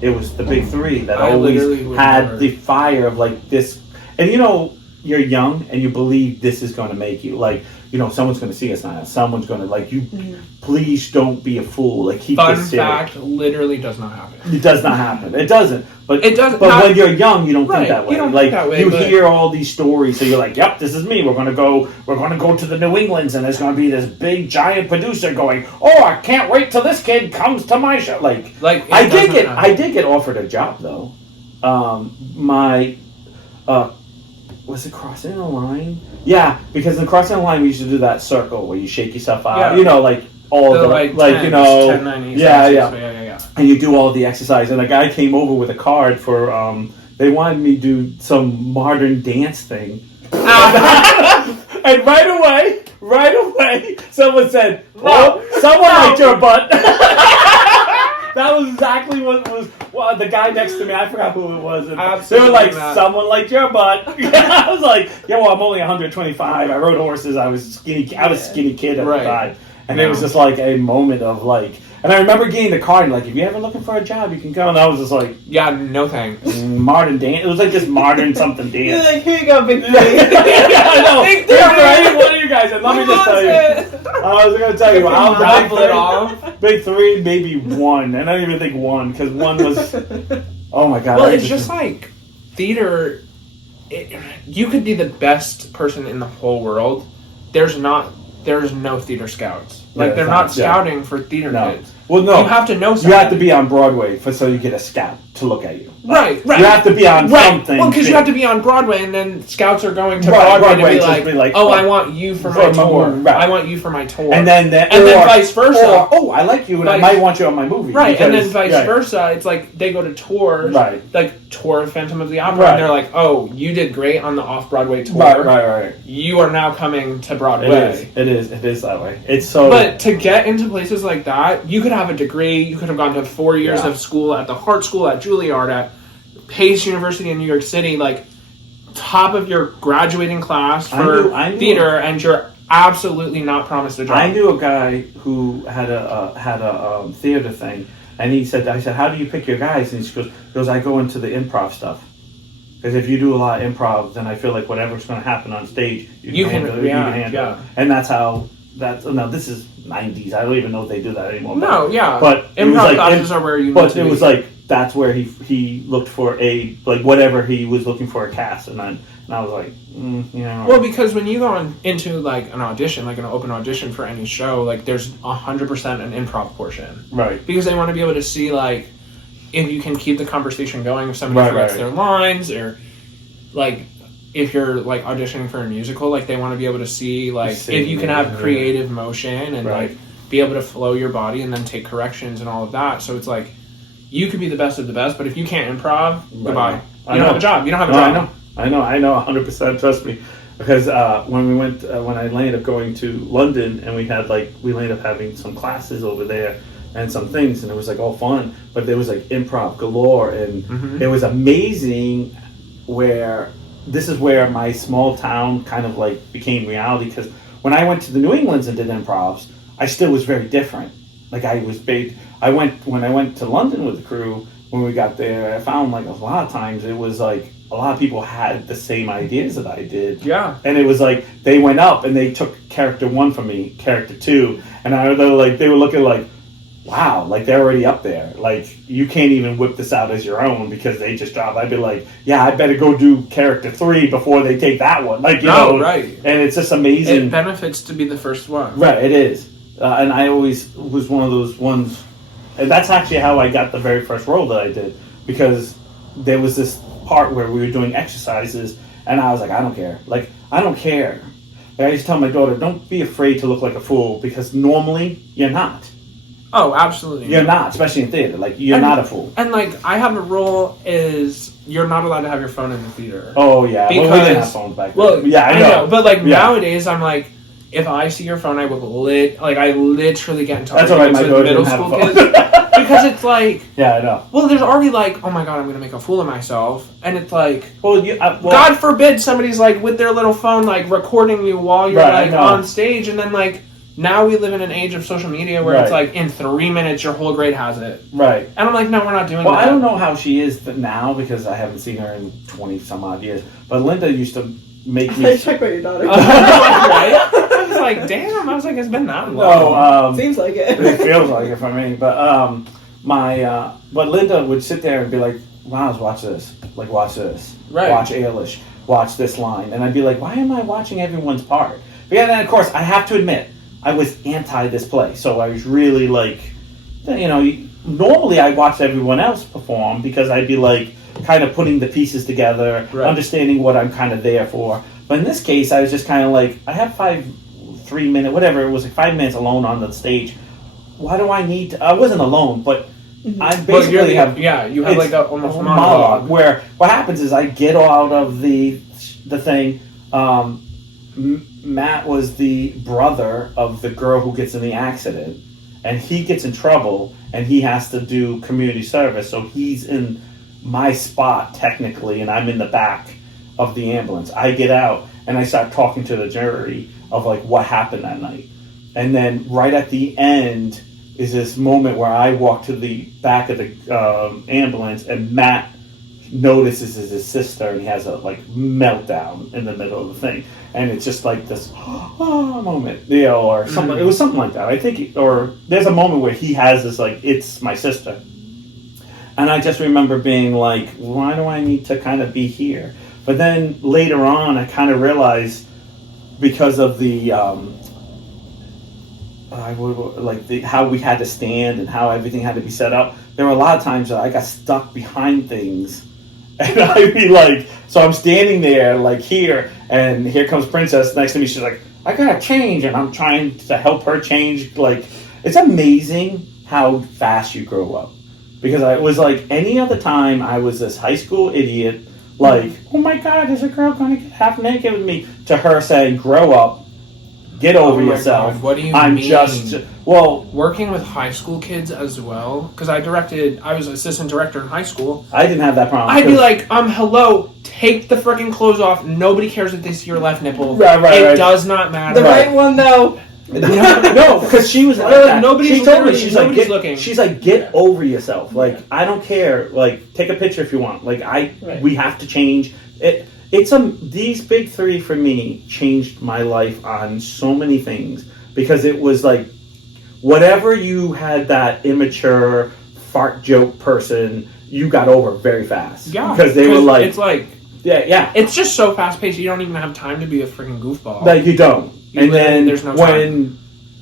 It was the big three that always had the fire of like this. And you know, you're young and you believe this is going to make you like, you know, someone's going to see us now. Someone's going to like you. Please don't be a fool. Like keep Fun this fact: literally does not happen. It does not happen. It doesn't. But it doesn't. But when you're young, you don't think right, that way. You don't like think that way, you hear all these stories, so you're like, "Yep, this is me. We're gonna go. We're gonna go to the New Englands, and there's gonna be this big giant producer going. Oh, I can't wait till this kid comes to my show. Like I did get offered a job though. Was it Crossing the Line? Yeah, because in Crossing the Line we used to do that circle where you shake yourself out. Yeah. You know, like all the like 10, you know, 10, 9, 8, yeah. And you do all the exercise. And a guy came over with a card for they wanted me to do some modern dance thing. And right away, someone said, "Well, someone liked your butt." That was exactly what was. Well, the guy next to me, I forgot who it was. And they were like, "Someone liked your butt." I was like, "Yeah, well, I'm only 125. I rode horses. I was skinny. I was a skinny kid at the time." And it was just like a moment of like. And I remember getting the card and like, if you're ever looking for a job, you can go. And I was just like, yeah, no thanks. Modern dance. It was like just modern something dance. You're like, here you go, big three. Yeah, I know. Big three. One of you guys. And let me just tell you. I was going to tell you. I'll raffle it off. Big three, maybe one. And I don't even think one because one was. Oh my god. Well, it's just like theater. You could be the best person in the whole world. There's no theater scouts. Like they're not scouting for theater kids. Well, no. You have to know something. You have to be on Broadway so you get a scout to look at you. Right. You have to be on something. Well, because you have to be on Broadway, and then scouts are going to Broadway to be like, "Oh, I want you for my tour. I want you for my tour." And then vice versa. I like you, and I might want you on my movie. Right, and then vice versa. It's like they go to tours, like tour of Phantom of the Opera, and they're like, "Oh, you did great on the off-Broadway tour. Right. You are now coming to Broadway." It is that way. It's so. But to get into places like that, you could have a degree. You could have gone to 4 years of school at the Hart School, at Juilliard, at Pace University in New York City, like top of your graduating class for theater, and you're absolutely not promised a job. I knew a guy who had a theater thing, and I said, "How do you pick your guys?" And he goes, "I go into the improv stuff. Because if you do a lot of improv, then I feel like whatever's going to happen on stage, you can handle it. And that's how. This is 90s. I don't even know if they do that anymore. But improv classes are where you. But it was like that's where he looked for whatever he was looking for a cast, and I was like, Well, because when you go into like an audition, like an open audition for any show, like there's 100% an improv portion, right? Because they want to be able to see like if you can keep the conversation going, if somebody forgets their lines, or like. If you're like auditioning for a musical, like they want to be able to see like if you can have creative motion and like be able to flow your body and then take corrections and all of that. So it's like you could be the best of the best, but if you can't improv, goodbye. You don't have a job. You don't have a job. I know 100%. Trust me, because when I landed up going to London and we landed up having some classes over there and some things, and it was like all fun, but there was like improv galore, and it was amazing where. This is where my small town kind of like became reality, because when I went to the New Englands and did improvs, I still was very different. Like when I went to London with the crew, when we got there, I found like a lot of times it was like a lot of people had the same ideas that I did. Yeah. And it was like they went up and they took character 1 from me, character 2, and they were looking like, wow, like they're already up there. Like you can't even whip this out as your own because they just dropped. I'd be like, yeah, I better go do character 3 before they take that one. Like you know, right? And it's just amazing. It benefits to be the first one, right? It is, and I always was one of those ones, and that's actually how I got the very first role that I did, because there was this part where we were doing exercises, and I was like, I don't care. Like I don't care. Like, I used to tell my daughter, don't be afraid to look like a fool, because normally you're not. Oh, absolutely. You're not, especially in theater. Like, you're not a fool. And, like, I have a rule is you're not allowed to have your phone in the theater. Oh, yeah. Well, we didn't have phones back then. Well, yeah, I know. But, like, nowadays, I'm like, if I see your phone, I will I literally get into That's all right, my with daughter middle didn't have school a phone. kids because it's like, yeah, I know. well, there's already like, oh my god, I'm gonna make a fool of myself, and it's like, Well, God forbid somebody's like with their little phone like recording you while you're like on stage, and then like now we live in an age of social media where it's like in 3 minutes your whole grade has it. Right. And I'm like, no, we're not doing that. Well, I don't know how she is now because I haven't seen her in 20 some odd years. But Linda used to make me check about your daughter. Right? I was like, damn. I was like, it's been that long. No, seems like it. It feels like it for me. But but Linda would sit there and be like, "Miles, watch this. Like, watch this. Right. Watch Eilish. Watch this line." And I'd be like, "Why am I watching everyone's part?" But yeah, then of course I have to admit I was anti this play, so I was really like, normally I watch everyone else perform because I'd be like kind of putting the pieces together, understanding what I'm kind of there for. But in this case, I was just kind of like, I have 3 minutes, whatever, it was like 5 minutes alone on the stage. Why do I need to? I wasn't alone, but I basically you have like almost a monologue. Where what happens is I get out of the thing. Matt was the brother of the girl who gets in the accident, and he gets in trouble, and he has to do community service, so he's in my spot technically, and I'm in the back of the ambulance. I get out, and I start talking to the jury of like what happened that night. And then right at the end is this moment where I walk to the back of the ambulance, and Matt notices is his sister, and he has a like meltdown in the middle of the thing, and it's just like this moment, or something. It was something like that, I think, or there's a moment where he has this like, it's my sister, and I just remember being like, why do I need to kind of be here? But then later on, I kind of realized because of the how we had to stand and how everything had to be set up. There were a lot of times that I got stuck behind things. And I'd be like, so I'm standing there, like here, and here comes Princess next to me. She's like, I gotta change, and I'm trying to help her change. Like, it's amazing how fast you grow up. Because I was like, any other time, I was this high school idiot, like, oh my God, is a girl gonna get half naked with me? To her saying, grow up, get over yourself. God, what do you mean? Well, working with high school kids as well, because I was assistant director in high school. I didn't have that problem. I'd be like, hello, take the freaking clothes off. Nobody cares if they see your left nipple. Right. It does not matter. The right one, though. No, because she was like that. Nobody's she told me, she's like, looking. She's like, get over yourself. Like, I don't care. Like, take a picture if you want. Like, we have to change it. These big three for me changed my life on so many things, because it was like, whatever you had that immature fart joke person, you got over very fast. Yeah, because they were like, it's like, yeah, it's just so fast paced. You don't even have time to be a freaking goofball. Like, you don't. And then there's no time. When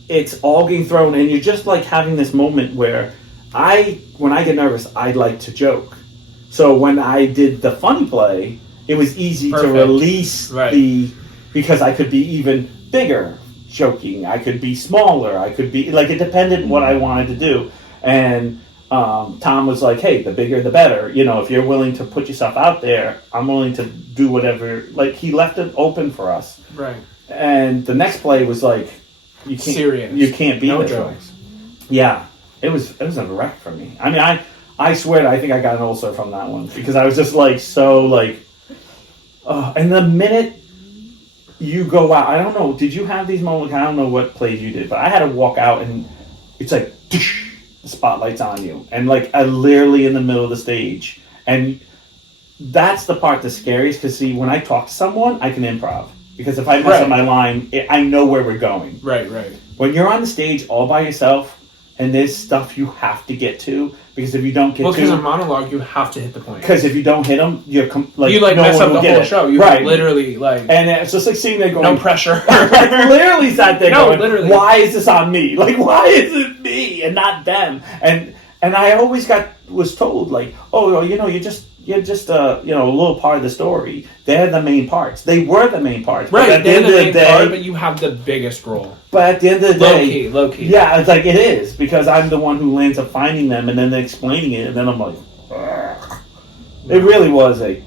it's all getting thrown, and you're just like having this moment where when I get nervous, I like to joke. So when I did the funny play, it was easy to release because I could be even bigger joking. I could be smaller. I could be like, it depended what I wanted to do. And Tom was like, hey, the bigger the better. If you're willing to put yourself out there, I'm willing to do whatever. Like, he left it open for us. Right. And the next play was like, you can't, serious. You can't be no there. jokes. Yeah, it was a wreck for me. I mean, I swear, I think I got an ulcer from that one, because I was just like so like. And the minute you go out, I don't know. Did you have these moments? I don't know what plays you did, but I had to walk out, and it's like the spotlight's on you, and like literally in the middle of the stage, and that's the part that's scariest. Because see, when I talk to someone, I can improv. Because if I mess up my line, I know where we're going. Right. When you're on the stage all by yourself, and there's stuff you have to get to, because if you don't get because a monologue, you have to hit the point. Because if you don't hit them, you mess up the whole show. You literally like, and it's just like sitting there going, no pressure. I literally sat there going, literally. Why is this on me? Like, why is it me and not them? And I always was told like, oh, you're just a little part of the story. They're the main parts. They were the main parts. Right, at the end of the day, but you have the biggest role. But at the end of the day, low key. Yeah, it's like it is, because I'm the one who lands up finding them and then explaining it, and then I'm like, ugh. It really was a. You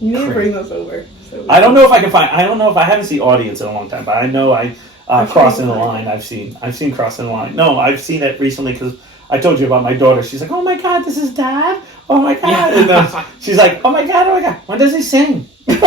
need to bring those over. I don't know if I can find. I don't know if I haven't seen audience in a long time, but I know I Crossing the Line. I've seen Crossing the Line. No, I've seen it recently because I told you about my daughter. She's like, oh my God, this is Dad. Oh my God. Yeah. And then she's like, oh my God. When does he sing? And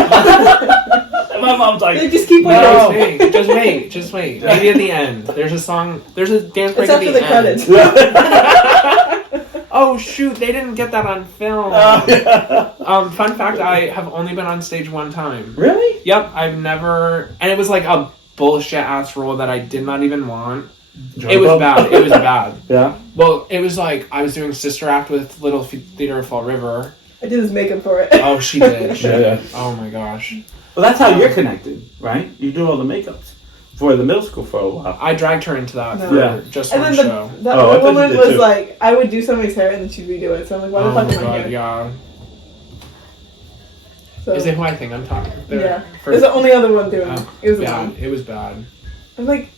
my mom's like, They just keep No. waiting. Just wait. Maybe at the end. There's a song. There's a dance break It's at after the the end. credits. Oh shoot! They didn't get that on film. Fun fact: I have only been on stage one time. Really? Yep, I've never, and it was like a bullshit ass role that I did not even want. It was bad. It was bad. Yeah. Well, it was like I was doing Sister Act with Little Theater of Fall River. I did his makeup for it. Oh, she did. Yeah. Oh my gosh. Well, that's how you're connected, right? You do all the makeups for the middle school for a while. I dragged her into that No. for Yeah. just And one then show. the Oh, I other thought you woman did was too. like, I would do somebody's hair and then she'd redo it. So I'm like, why the Oh fuck my am I god, here? yeah. So, Is it who I think I'm talking? yeah. There's the only other one doing it. Oh, It was bad. one. It was bad. I'm like,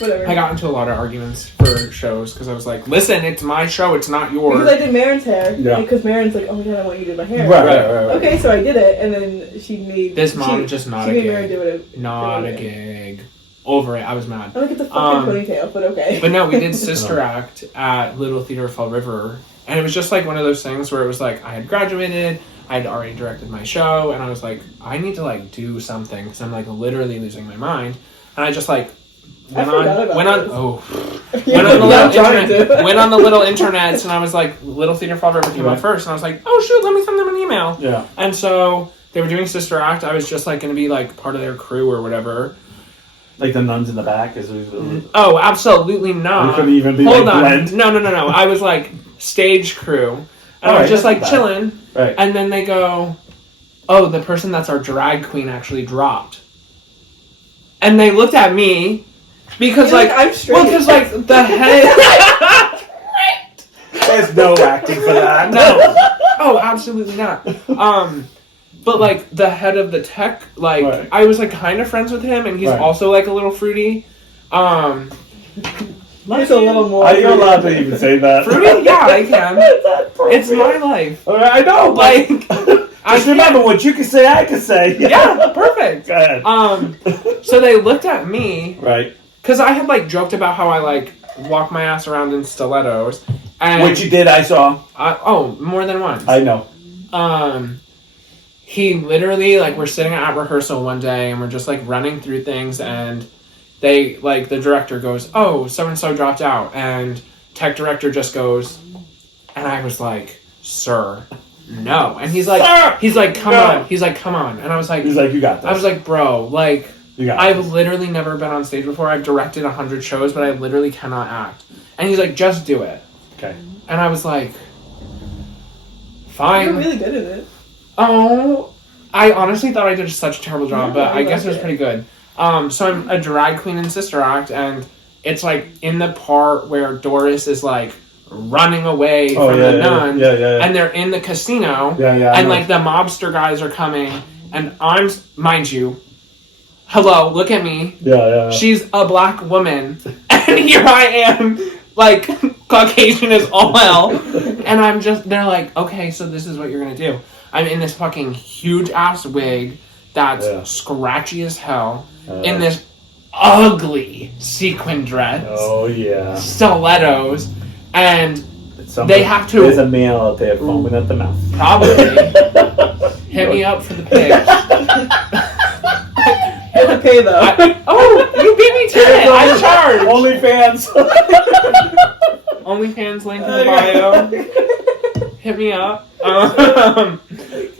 whatever. I got into a lot of arguments for shows because I was like, listen, it's my show, it's not yours. Because I did Marin's hair. Yeah. Because Marin's like, oh my god, I want you to do my hair. Right. Okay, so I did it, and then she made This mom just not she a made gig. Marin do it. Not a gig. Over it. I was mad. I'm like, it's a fucking ponytail, but okay. But no, we did Sister Act at Little Theater of Fall River. And it was just like one of those things where it was like, I had graduated, I had already directed my show, and I was like, I need to like do something because I'm like literally losing my mind. And I just like went on the little internets, and I was like, Little Theater of Fall River came out first, and I was like, oh shoot, let me send them an email. Yeah. And so they were doing Sister Act. I was just like going to be like part of their crew or whatever. Like the nuns in the back is. Oh, absolutely not. We couldn't even be Hold like on. blend. No. I was like stage crew. And I Alright, was just that's like not bad. chilling. Right. And then they go, oh, the person that's our drag queen actually dropped. And they looked at me because You're like I'm straight. well, because like the head. There's no acting for that. No. Oh, absolutely not. But like the head of the tech, like Right. I was like kind of friends with him, and he's Right. also like a little fruity. There's a little more. Are you allowed to even say that? Fruity? Yeah, I can. It's my life. All right, I know. Like, I Just remember what you can say, I can say. Yeah, perfect. Go ahead. So they looked at me Right. because I had like joked about how I like walk my ass around in stilettos, and Which you did, I saw. more than once. I know. He literally like we're sitting at rehearsal one day and we're just like running through things, and they like the director goes, oh, so and so dropped out, and tech director just goes, and I was like, sir, no, and he's like, Sir! come No. on, he's like, come on, and I was like, He's like, you got this. I was like, bro, like, you got I've this. literally never been on stage before. I've directed 100 shows, but I literally cannot act. And he's like, just do it. Okay. And I was like, fine. You're really good at it. Oh, I honestly thought I did such a terrible job, No, but I I guess it was liked pretty good. So I'm a drag queen in Sister Act, and it's like in the part where Doris is like running away from the nun, Yeah. and they're in the casino, Yeah, I and know. like the mobster guys are coming, and I'm, mind you, hello, look at me. Yeah. She's a black woman, and here I am, like, Caucasian as all hell, and I'm just, they're like, okay, so this is what you're gonna do. I'm in this fucking huge ass wig that's scratchy as hell, in this ugly sequin dress, Oh, yeah. stilettos, and Somebody, they have to There's a male out there foaming at the mouth. probably hit me up for the pics. You have to pay though. You beat me to it. I charge. OnlyFans. OnlyFans link in the bio. Hit me up.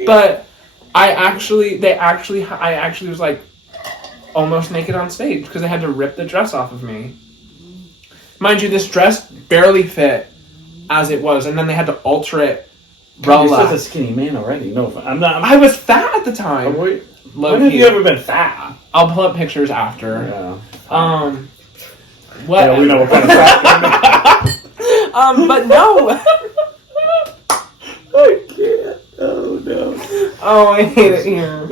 But I actually was like almost naked on stage because they had to rip the dress off of me. Mind you, this dress barely fit as it was, and then they had to alter it. You're such a skinny man already. No, I'm not. I was fat at the time. When Low-key. have you ever been fat? I'll pull up pictures after. Yeah. What? Yeah, we know what kind of fat. But no. I can't. Oh no. Oh, I hate it here.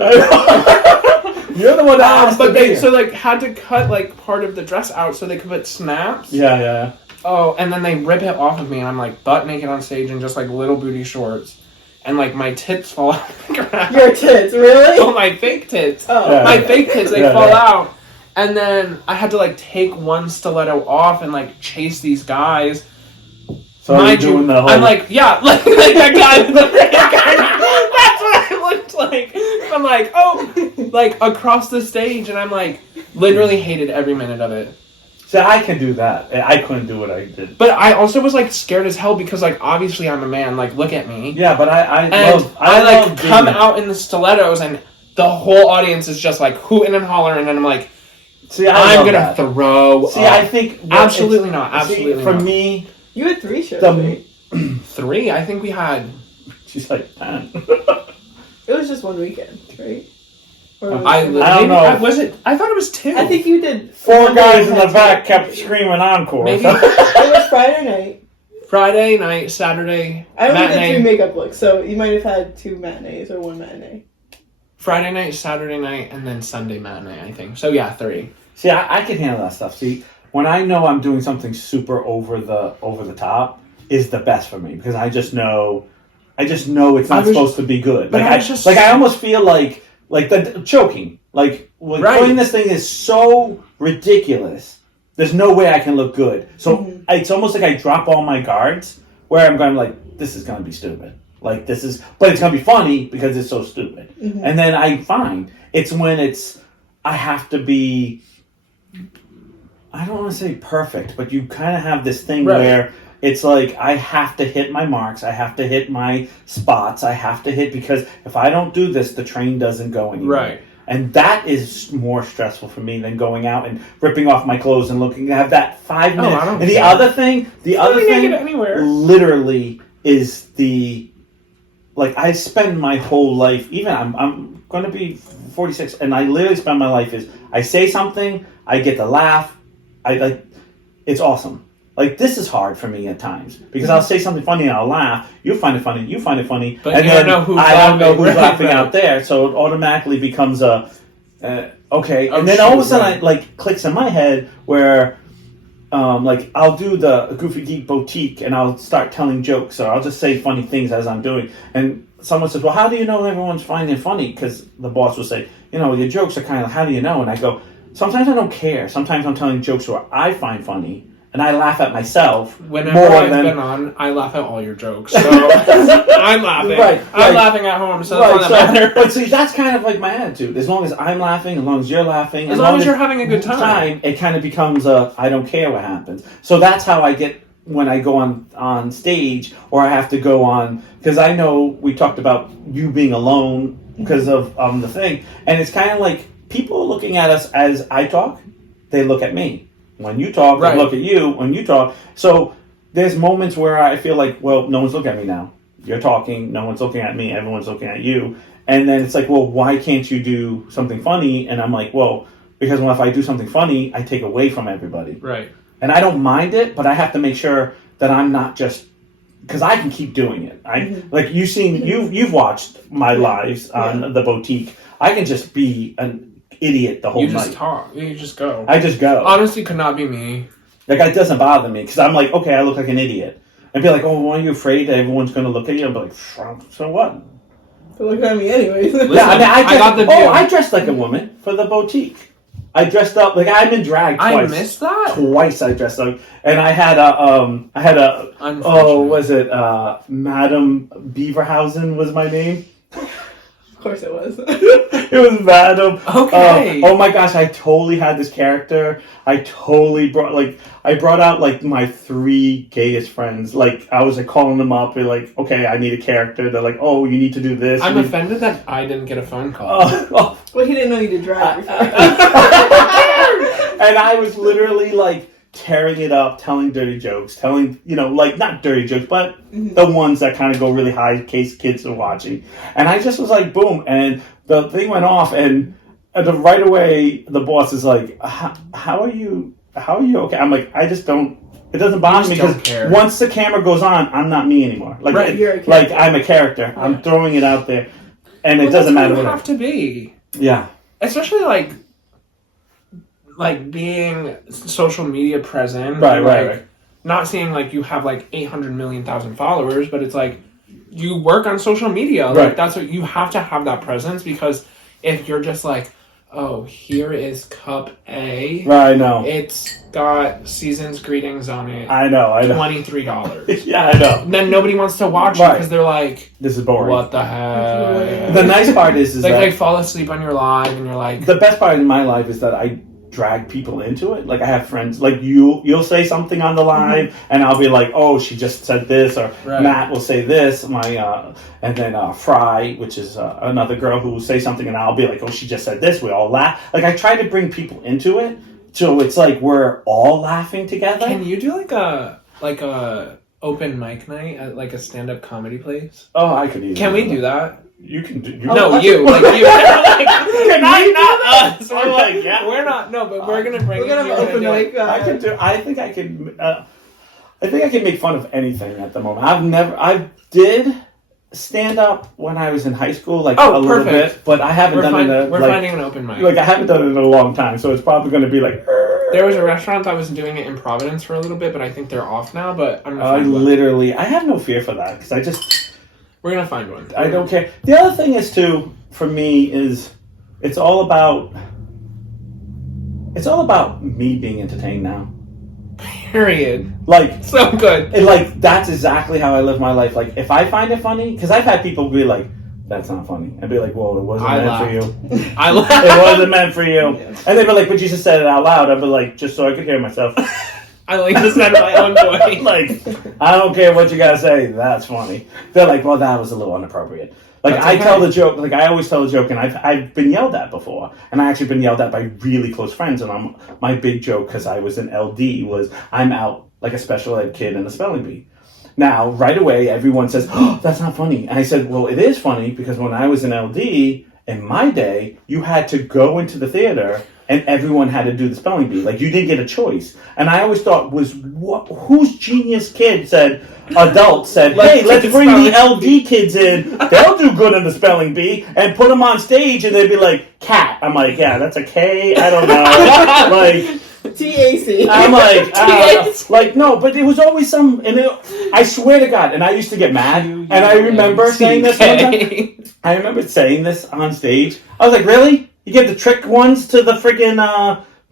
You're the one that asked. But to they be so here. like had to cut like part of the dress out so they could put snaps. Yeah. Oh, and then they rip it off of me, and I'm like butt naked on stage in just like little booty shorts, and like my tits fall out. Your tits, really? Oh, my fake tits. Oh. Yeah. My fake tits, they Yeah, fall yeah. out, And then I had to like take one stiletto off and like chase these guys. So you're doing the whole... I'm like, yeah, like that guy with the red guy. That's what I looked like. I'm like, oh, like across the stage, and I'm like, literally hated every minute of it. So I can do that. I couldn't do what I did. But I also was like scared as hell because like obviously I'm a man. Like look at me. Yeah, but I love come out in the stilettos and the whole audience is just like hooting and hollering, and I'm like, see, I'm gonna throw. See, I think absolutely not. Absolutely see, for not. me, you had 3 shows. Right? 3? I think we had. She's like 10. It was just one weekend, right? I don't know. Was it? I thought it was 2. I think you did. 4 guys in the back kept screaming encore. Maybe. It was Friday night. Friday night, Saturday. I only matinee. did 3 makeup looks, so you might have had 2 matinees or 1 matinee. Friday night, Saturday night, and then Sunday matinee, I think. So yeah, 3. See, I can handle that stuff. See, when I know I'm doing something super over the top is the best for me because I just know it's not supposed to be good. But like I almost feel like the choking. Like doing this thing is so ridiculous. There's no way I can look good. So it's almost like I drop all my guards where I'm going like, this is going to be stupid. Like but it's going to be funny because it's so stupid. Mm-hmm. And then I find it's when I have to be, I don't want to say perfect, but you kind of have this thing where it's like I have to hit my marks, I have to hit my spots, I have to hit, because if I don't do this, the train doesn't go anywhere. Right. And that is more stressful for me than going out and ripping off my clothes and looking to have that 5 minutes. I don't and the care. other thing literally is like I spend my whole life, even I'm going to be 46, and I literally spend my life is I say something, I get to laugh, it's awesome. Like, this is hard for me at times because I'll say something funny and I'll laugh. You find it funny, but and you then don't know who's I don't know who's laughing right. out there, so it automatically becomes a okay. And then all of a sudden, it like clicks in my head where, like, I'll do the Goofy Geek Boutique and I'll start telling jokes, or I'll just say funny things as I'm doing. And someone says, "Well, how do you know everyone's finding it funny?" Because the boss will say, your jokes are kind of, how do you know? And I go, sometimes I don't care. Sometimes I'm telling jokes where I find funny. And I laugh at myself. Whenever I've been on, I laugh at all your jokes. So I'm laughing. I'm laughing at home, so that's not that matter. But see, that's kind of like my attitude. As long as I'm laughing, as long as you're laughing, as long as you're having a good time, it kind of becomes I don't care what happens. So that's how I get when I go on stage, or I have to go on, because I know we talked about you being alone because of the thing, and it's kind of like people looking at us as I talk, they look at me. When you talk, I look at you. When you talk, so there's moments where I feel like, well, no one's looking at me now. You're talking, no one's looking at me. Everyone's looking at you, and then it's like, well, why can't you do something funny? And I'm like, well, because if I do something funny, I take away from everybody. Right. And I don't mind it, but I have to make sure that I'm not just, because I can keep doing it. Like you've watched my lives on the boutique. I can just be an idiot the whole night. You just talk. You just go. I just go. Honestly, could not be me. Like, it doesn't bother me, because I'm like, okay, I look like an idiot. And be like, oh, aren't you afraid that everyone's going to look at you? I'm like, so what? They're looking at me anyways. Listen, yeah, I got the view. I dressed like a woman for the boutique. I dressed up, like, I've been dragged twice. I missed that? Twice I dressed up. And I had Madam Beaverhausen was my name. Of course it was. It was Madam. Okay. Oh my gosh, I totally had this character. I totally brought out like my 3 gayest friends. Like, I was like calling them up and like, okay, I need a character. They're like, oh, you need to do this. I'm offended that I didn't get a phone call. Well, he didn't know you did drag before. And I was literally like tearing it up, telling dirty jokes, like not dirty jokes, but the ones that kind of go really high in case kids are watching. And I just was like, boom. And the thing went off, and right away, the boss is like, how are you okay? I'm like, I just don't, it doesn't bother me, because once the camera goes on, I'm not me anymore. Like, like I'm a character. Yeah. I'm throwing it out there, and it doesn't matter. You have to be. Yeah. Especially like being social media present. Right. Not seeing like you have like 800 million thousand followers, but it's like you work on social media. Like, that's what you have to have, that presence, because if you're just like, oh, here is cup A. Right, I know. It's got season's greetings on it. I know. $23. Yeah, I know. And then nobody wants to watch it Right. because they're like, This is boring. what the heck? The nice part is like that they fall asleep on your live and you're like, the best part in my life is that I drag people into it. Like I have friends, like you'll say something on the live, and I'll be like, "Oh, she just said this," or Right. Matt will say this. And then Fry, which is another girl who will say something, and I'll be like, "Oh, she just said this." We all laugh. Like I try to bring people into it, so it's like we're all laughing together. can you do like a open mic night at like a stand-up comedy place? Oh, I could easily. Can we do that? You can do. No, you. Like, you. Like, not us. I'm like, yeah. We're not. No, but we're gonna bring. We're gonna have an open mic. I can do. I think I can. I think I can make fun of anything at the moment. I did stand up when I was in high school, like a little bit, but I haven't done it. We're finding an open mic. Like I haven't done it in a long time, so it's probably going to be like. There was a restaurant that was doing it in Providence for a little bit, but I think they're off now. But I'm gonna find one. I have no fear for that because We're gonna find one. I don't care. The other thing is too, for me, is it's all about me being entertained now. Period. Like So good. like that's exactly how I live my life. Like if I find it funny, because I've had people be like, "That's not funny," and be like, "Well, it wasn't meant for you." I laughed. It wasn't meant for you. Yes. And they'd be like, "But you just said it out loud." I'd be like, "Just so I could hear myself." I like the sound of my own voice. Like, I don't care what you gotta say. That's funny. They're like, "Well, that was a little inappropriate." Like That's I okay. tell the joke. Like I always tell the joke, and I've been yelled at before, and I actually been yelled at by really close friends. And my big joke because I was in LD was I'm out like a special ed kid in a spelling bee. Now, right away, everyone says, "Oh, that's not funny." And I said, "Well, it is funny because when I was in LD in my day, you had to go into the theater." And everyone had to do the spelling bee. Like, you didn't get a choice. And I always thought, whose genius kid adult said, "Hey, let's bring the LD kids in. They'll do good in the spelling bee." And put them on stage, and they'd be like, "Cat." I'm like, yeah, that's a K. I don't know. Like, TAC. I'm like, like, no, but it was always some, I swear to God, and I used to get mad. And I remember saying this one time. I remember saying this on stage. I was like, really? You give the trick ones to the friggin',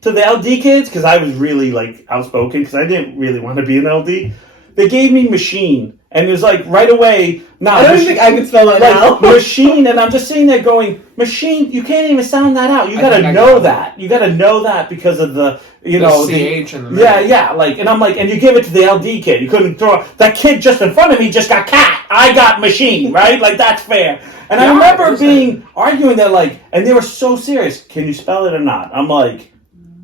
to the LD kids? Because I was really, like, outspoken, because I didn't really want to be an LD. They gave me machine, and it was like, right away, I don't think I could spell that out. Machine, and I'm just sitting there going, machine, you can't even sound that out. You gotta know that. You gotta know that because of the, CH in the middle. Yeah, like, and I'm like, and you give it to the LD kid. You couldn't throw, that kid just in front of me just got cat. I got machine, right? Like, that's fair. And I remember arguing that, like, and they were so serious. Can you spell it or not? I'm like,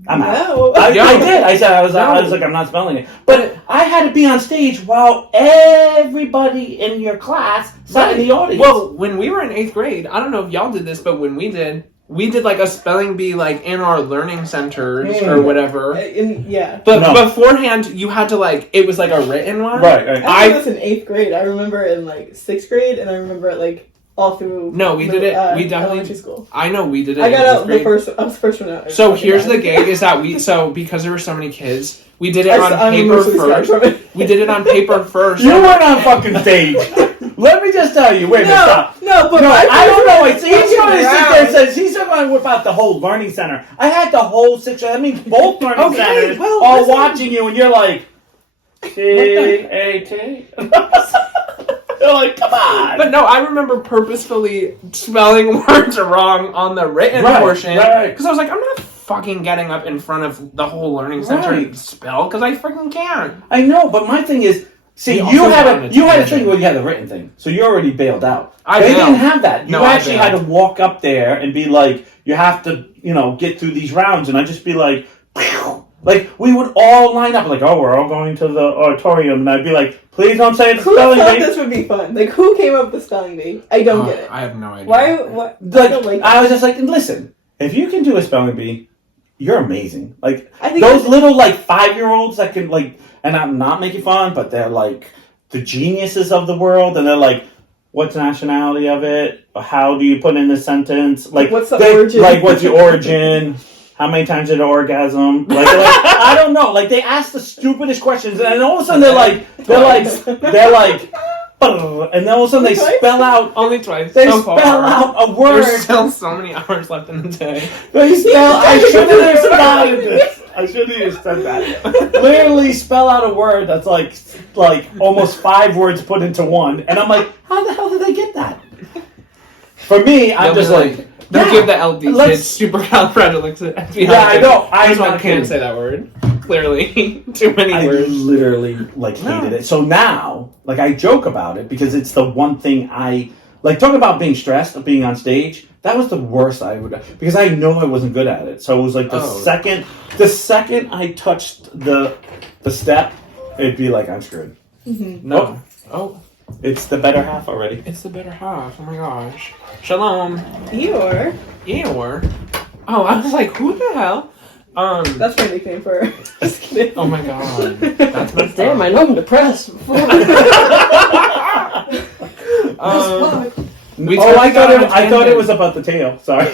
I'm out. I did. I said, I was like, I'm not spelling it. But I had to be on stage while everybody in your class sat in the audience. Well, when we were in 8th grade, I don't know if y'all did this, but when we did like a spelling bee like in our learning centers or whatever. But beforehand, you had to like, it was like a written one. Right. I did this in 8th grade. I remember in like 6th grade, and I remember it like all through. No, we did it. We definitely. Elementary school. I know we did it. I got out I was the first one out. So here's the gig: is that because there were so many kids, we did it on paper first. We did it on paper first. You weren't on fucking stage. Let me just tell you. Wait, stop. No, but I don't know. He's going to sit there and says he's going to whip out the whole learning center. I had the whole situation. That means both learning centers all watching you, and you're like, T-A-T. They're like, come on. But no, I remember purposefully spelling words wrong on the written portion. Because I was like, I'm not fucking getting up in front of the whole learning center and spell, because I freaking can. I know, but my thing is, see, you had a thing where you had the written thing, so you already bailed out. They didn't have that. You actually had to walk up there and be like, you have to, get through these rounds, and I'd just be like, phew. Like, we would all line up, like, oh, we're all going to the auditorium, and I'd be like, please don't say the spelling bee. Who thought this would be fun? Like, who came up with the spelling bee? I don't get it. I have no idea. Why? I was just like, listen, if you can do a spelling bee, you're amazing. Like, those little, like, 5-year-olds that can, like, and I'm not making fun, but they're, like, the geniuses of the world, and they're like, what's the nationality of it? How do you put in a sentence? Like, what's the origin? Like, what's the origin? How many times did it orgasm? Like, I don't know. Like, they ask the stupidest questions, and all of a sudden they're like, and then all of a sudden they spell out. Only twice. They so spell far. out a word. There's still so many hours left in the day. They spell. I shouldn't have started this. I shouldn't have said that. Literally spell out a word that's like almost 5 words put into one, and I'm like, how the hell did they get that? For me, I'm just like. Don't give the LD kids supercalifragilistic. Yeah, I know. I can't say that word. Clearly, too many words. I literally hated it. So now, I joke about it because it's the one thing I talk about being stressed of being on stage. That was the worst I would, because I know I wasn't good at it. So it was like the second I touched the step, it'd be like I'm screwed. Mm-hmm. No. Oh. It's the better half already. It's the better half. Oh my gosh. Shalom. Eeyore. Oh, I was like, who the hell? That's my nickname for her. Just kidding. Oh my god. That's my Damn, I know I'm depressed. I thought it was about the tail. Sorry.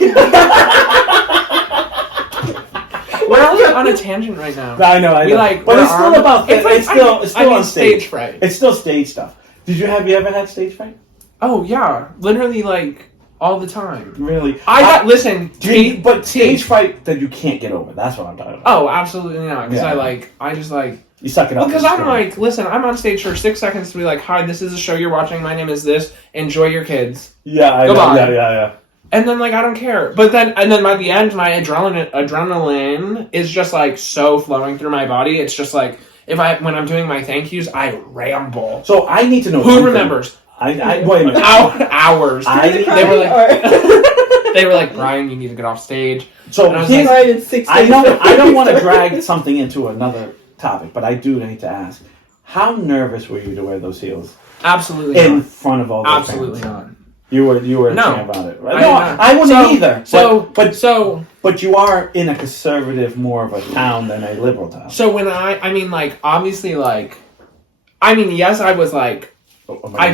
We're only on a tangent right now. I know. But it's still about. It's still on stage. Fright. It's still stage stuff. Have you ever had stage fright? Oh yeah, literally all the time. Really? Listen. But stage fright that you can't get over. That's what I'm talking about. Oh, absolutely not. Because I just you suck it up. Because I'm listen, I'm on stage for 6 seconds to be like, hi, this is a show you're watching. My name is this. Enjoy your kids. Yeah, I know. Yeah. And then I don't care. But then by the end, my adrenaline is just so flowing through my body. It's just when I'm doing my thank yous, I ramble. So I need to know who remembers. Wait a minute. Hours. They were like, Brian, you need to get off stage. So I don't want to drag something into another topic, but I do need to ask: how nervous were you to wear those heels? Absolutely in not. Front of all those Absolutely fans? not. You were no. saying about it, right? I wouldn't either. But you are in a conservative, more of a town than a liberal town. So when obviously yes, I was I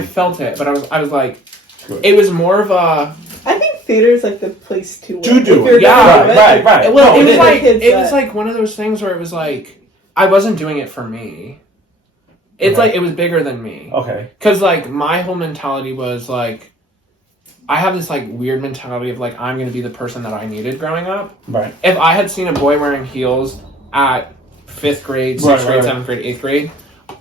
felt it, but I was like, it was more of a. I think theater's the place to do it. Yeah, right. Well, it was one of those things where it was I wasn't doing it for me. It's it was bigger than me. Okay. Because my whole mentality was I have this weird mentality of I'm going to be the person that I needed growing up. Right. If I had seen a boy wearing heels at 5th grade, 6th grade, 7th grade, 8th grade,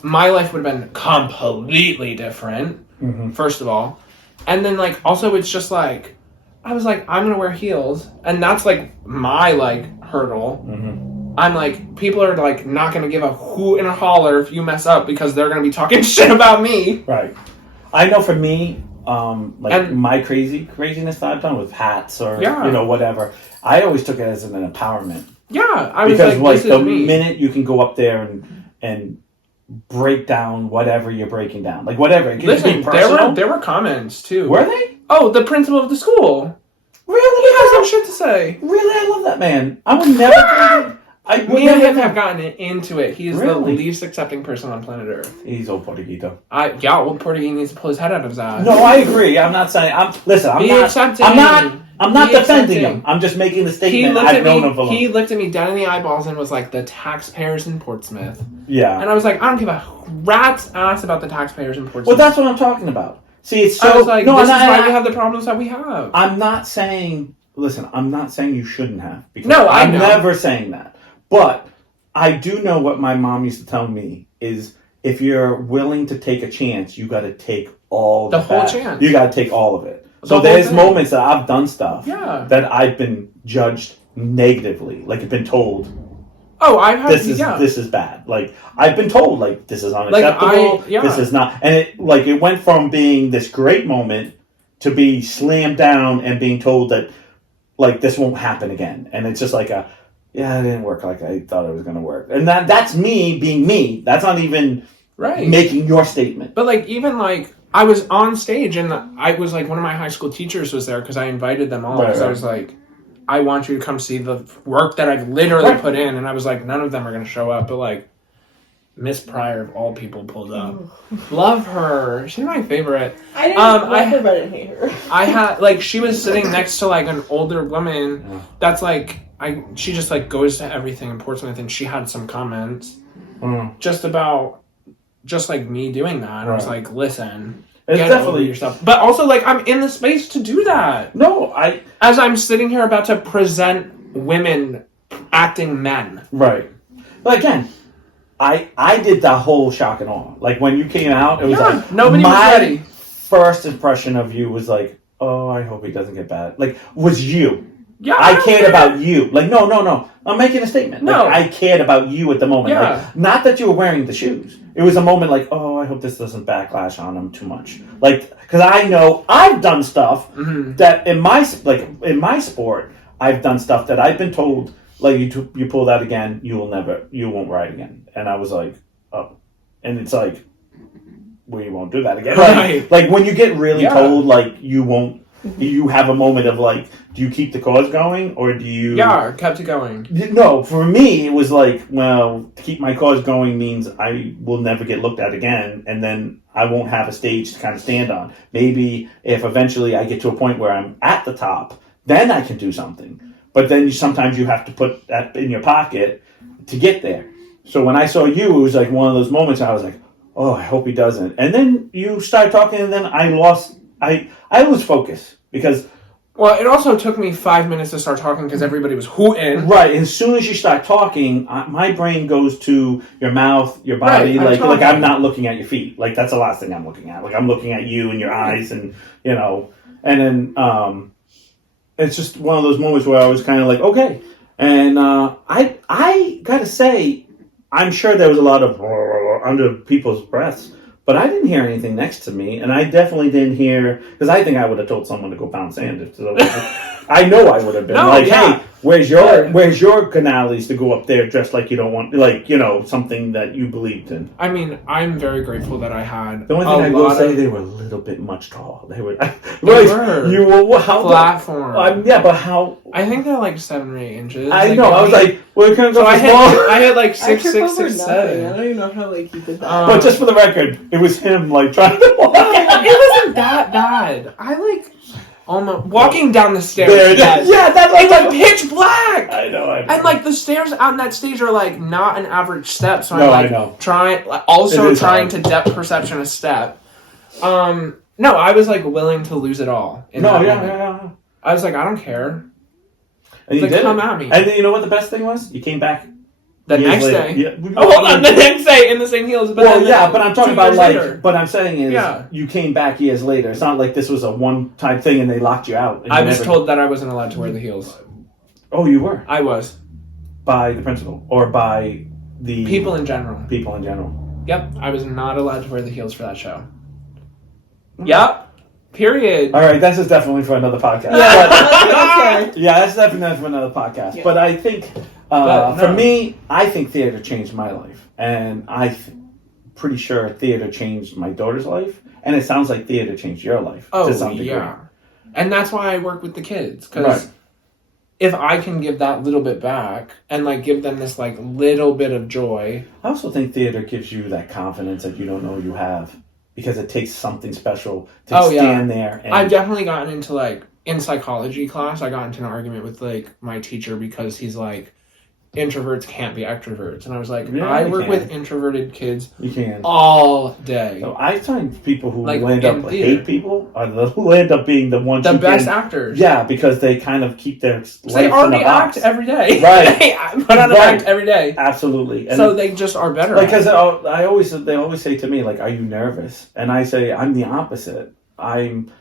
my life would have been completely different. Mm-hmm. First of all, and then also it's just I was I'm going to wear heels, and that's my hurdle. Mm-hmm. I'm people are not going to give a hoot and a holler if you mess up because they're going to be talking shit about me. Right. I know for me, my craziness that I've done with hats or whatever, I always took it as an empowerment. Yeah, I was because the minute you can go up there and break down whatever you're breaking down, whatever. It Listen, there were comments too. Were they? Oh, the principal of the school. Really? He has no shit to say. Really, I love that man. I would never. Me and him have gotten into it. He is the Really? least accepting person on planet Earth. He's old Portuguito. Old Portuguese needs to pull his head out of his ass. No, I agree. I'm not saying. I'm not defending him. I'm just making the statement. I've known him for long. He looked at me dead in the eyeballs and was like, "The taxpayers in Portsmouth." Yeah. And I was like, "I don't give a rat's ass about the taxpayers in Portsmouth." Well, that's what I'm talking about. See, it's so. I was like, this is why we have the problems that we have. I'm not saying. Listen, I'm not saying you shouldn't have. Because I'm never saying that. But I do know what my mom used to tell me is if you're willing to take a chance, you got to take all the whole chance. You got to take all of it. So there's moments that I've done stuff that I've been judged negatively, I've been told. Oh, I've had this is bad. I've been told this is unacceptable. This is not, and it went from being this great moment to be slammed down and being told that this won't happen again, and it's just it didn't work like I thought it was going to work, and that's me being me. That's not even making your statement. But even I was on stage and I was one of my high school teachers was there because I invited them all because I was I want you to come see the work that I've literally put in, and I was none of them are going to show up, but Miss Pryor of all people pulled up. Love her. She's my favorite. I didn't like her, but I didn't hate her. I had she was sitting next to an older woman that's she just goes to everything in Portsmouth, and she had some comments just about just like me doing that. And I was like, listen, it's get definitely over yourself. But also, like, I'm in the space to do that. No, as I'm sitting here about to present women acting men. Right. But again, I did the whole shock and awe. Like when you came out, it was like nobody was ready. First impression of you was like, oh, I hope he doesn't get bad. Like, was you. Yeah, I cared about you. Like, no. I'm making a statement. No. Like, I cared about you at the moment. Yeah. Like, not that you were wearing the shoes. It was a moment like, oh, I hope this doesn't backlash on him too much. Like, because I know I've done stuff that in my sport, I've done stuff that I've been told, like, you pull that again, you won't ride again. And I was like, oh. And it's like, well, you won't do that again. Right. Like when you get really told, like, you won't, you have a moment of like, do you keep the cause going or do you? Yeah, kept it going. No, for me, it was like, well, to keep my cause going means I will never get looked at again, and then I won't have a stage to kind of stand on. Maybe if eventually I get to a point where I'm at the top, then I can do something. But then sometimes you have to put that in your pocket to get there. So when I saw you, it was like one of those moments I was like, oh, I hope he doesn't. And then you started talking, and then I lose focus because... Well, it also took me 5 minutes to start talking because everybody was hooting. Right, and as soon as you start talking, my brain goes to your mouth, your body, right, like I'm not looking at your feet. Like, that's the last thing I'm looking at. Like, I'm looking at you and your eyes and, you know, and then it's just one of those moments where I was kind of like, okay. And I gotta say, I'm sure there was a lot of under people's breaths, but I didn't hear anything next to me, and I definitely didn't hear, because I think I would have told someone to go pound sand. I know I would have been hey, where's your canales to go up there dressed like you don't want, like, you know, something that you believed in. I mean, I'm very grateful that I had. The only thing I will say, they were a little bit much tall. They were. You were how platform. Yeah, but how? I think they're like 7 or 8 inches. I like, know. I was like, well, can so I had like 6'6", 6'7". I don't even know how like you did that. But just for the record, it was him like trying to walk. It wasn't that bad. I like almost walking down the stairs. Yeah, that's like pitch black. I know. And like the stairs on that stage are like not an average step. So no, I'm I know. trying to depth perception a step. No, I was like willing to lose it all. Yeah. I was like, I don't care. And you did come at me. And then you know what the best thing was? You came back the next later. day. Yeah. Oh, hold on, the next day in the same heels. But but I'm talking about like. later. But I'm saying is, you came back years later. It's not like this was a one-time thing and they locked you out. I was told that I wasn't allowed to wear the heels. Oh, you were? I was. By the principal or by the people in general. People in general. Yep, I was not allowed to wear the heels for that show. Yep. Period. All right, this is definitely for another podcast. Yeah, that's definitely for another podcast. Yeah. But I think, for me, I think theater changed my life. And I'm pretty sure theater changed my daughter's life. And it sounds like theater changed your life to some degree. Yeah. And that's why I work with the kids. Because if I can give that little bit back and like give them this like little bit of joy. I also think theater gives you that confidence that you don't know you have. Because it takes something special to stand there. And I've definitely gotten into like in psychology class. I got into an argument with like my teacher because he's like, introverts can't be extroverts, and I was like, I work with introverted kids. You can all day. So I find people who like land up hate people are who end up being the ones the best actors. Yeah, because they kind of keep their life they already act every day. Right, they put on an act every day. Absolutely. And so they just are better. Like because they always say to me like, "Are you nervous?" And I say, "I'm the opposite. I'm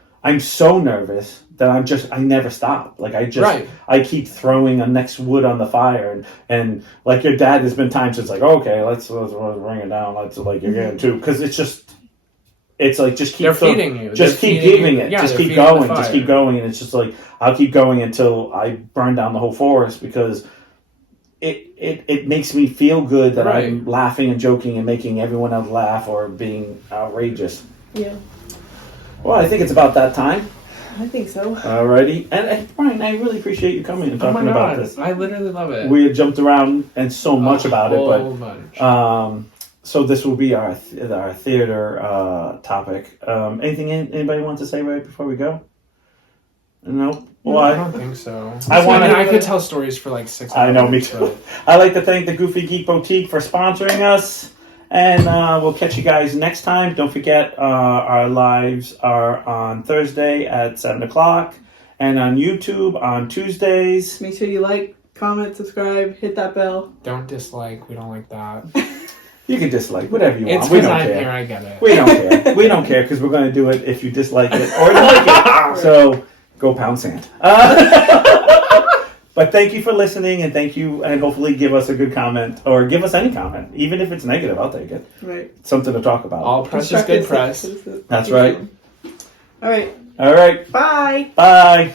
so nervous that I never stop. Like I keep throwing a next wood on the fire and like your dad, there's been times it's like, okay, let's bring it down. Let's like you're getting too, because it's like just keep feeding you. Just keep giving it. Just keep going. Just keep going. And it's just like I'll keep going until I burn down the whole forest because it makes me feel good that I'm laughing and joking and making everyone else laugh or being outrageous. Yeah. Well, I think it's about that time. I think so. Alrighty. And Brian, I really appreciate you coming and talking about this. I literally love it. We had jumped around and so much about it, but so this will be our theater topic. Anything anybody wants to say right before we go? No? Well, I don't think so. I could tell stories for like 6 hours. I know, me too. I'd like to thank the Goofy Geek Boutique for sponsoring us. And we'll catch you guys next time. Don't forget, our lives are on Thursday at 7 o'clock and on YouTube on Tuesdays. Make sure you like, comment, subscribe, hit that bell. Don't dislike. We don't like that. You can dislike whatever you It's want. We because don't I'm care. here. I get it. We don't care. We don't care because we're going to do it if you dislike it or like it. So go pound sand. But thank you for listening, and thank you, and hopefully give us a good comment or give us any comment, even if it's negative. I'll take it. Right. Something to talk about. All press is good press. That's right. All right. All right. Bye. Bye.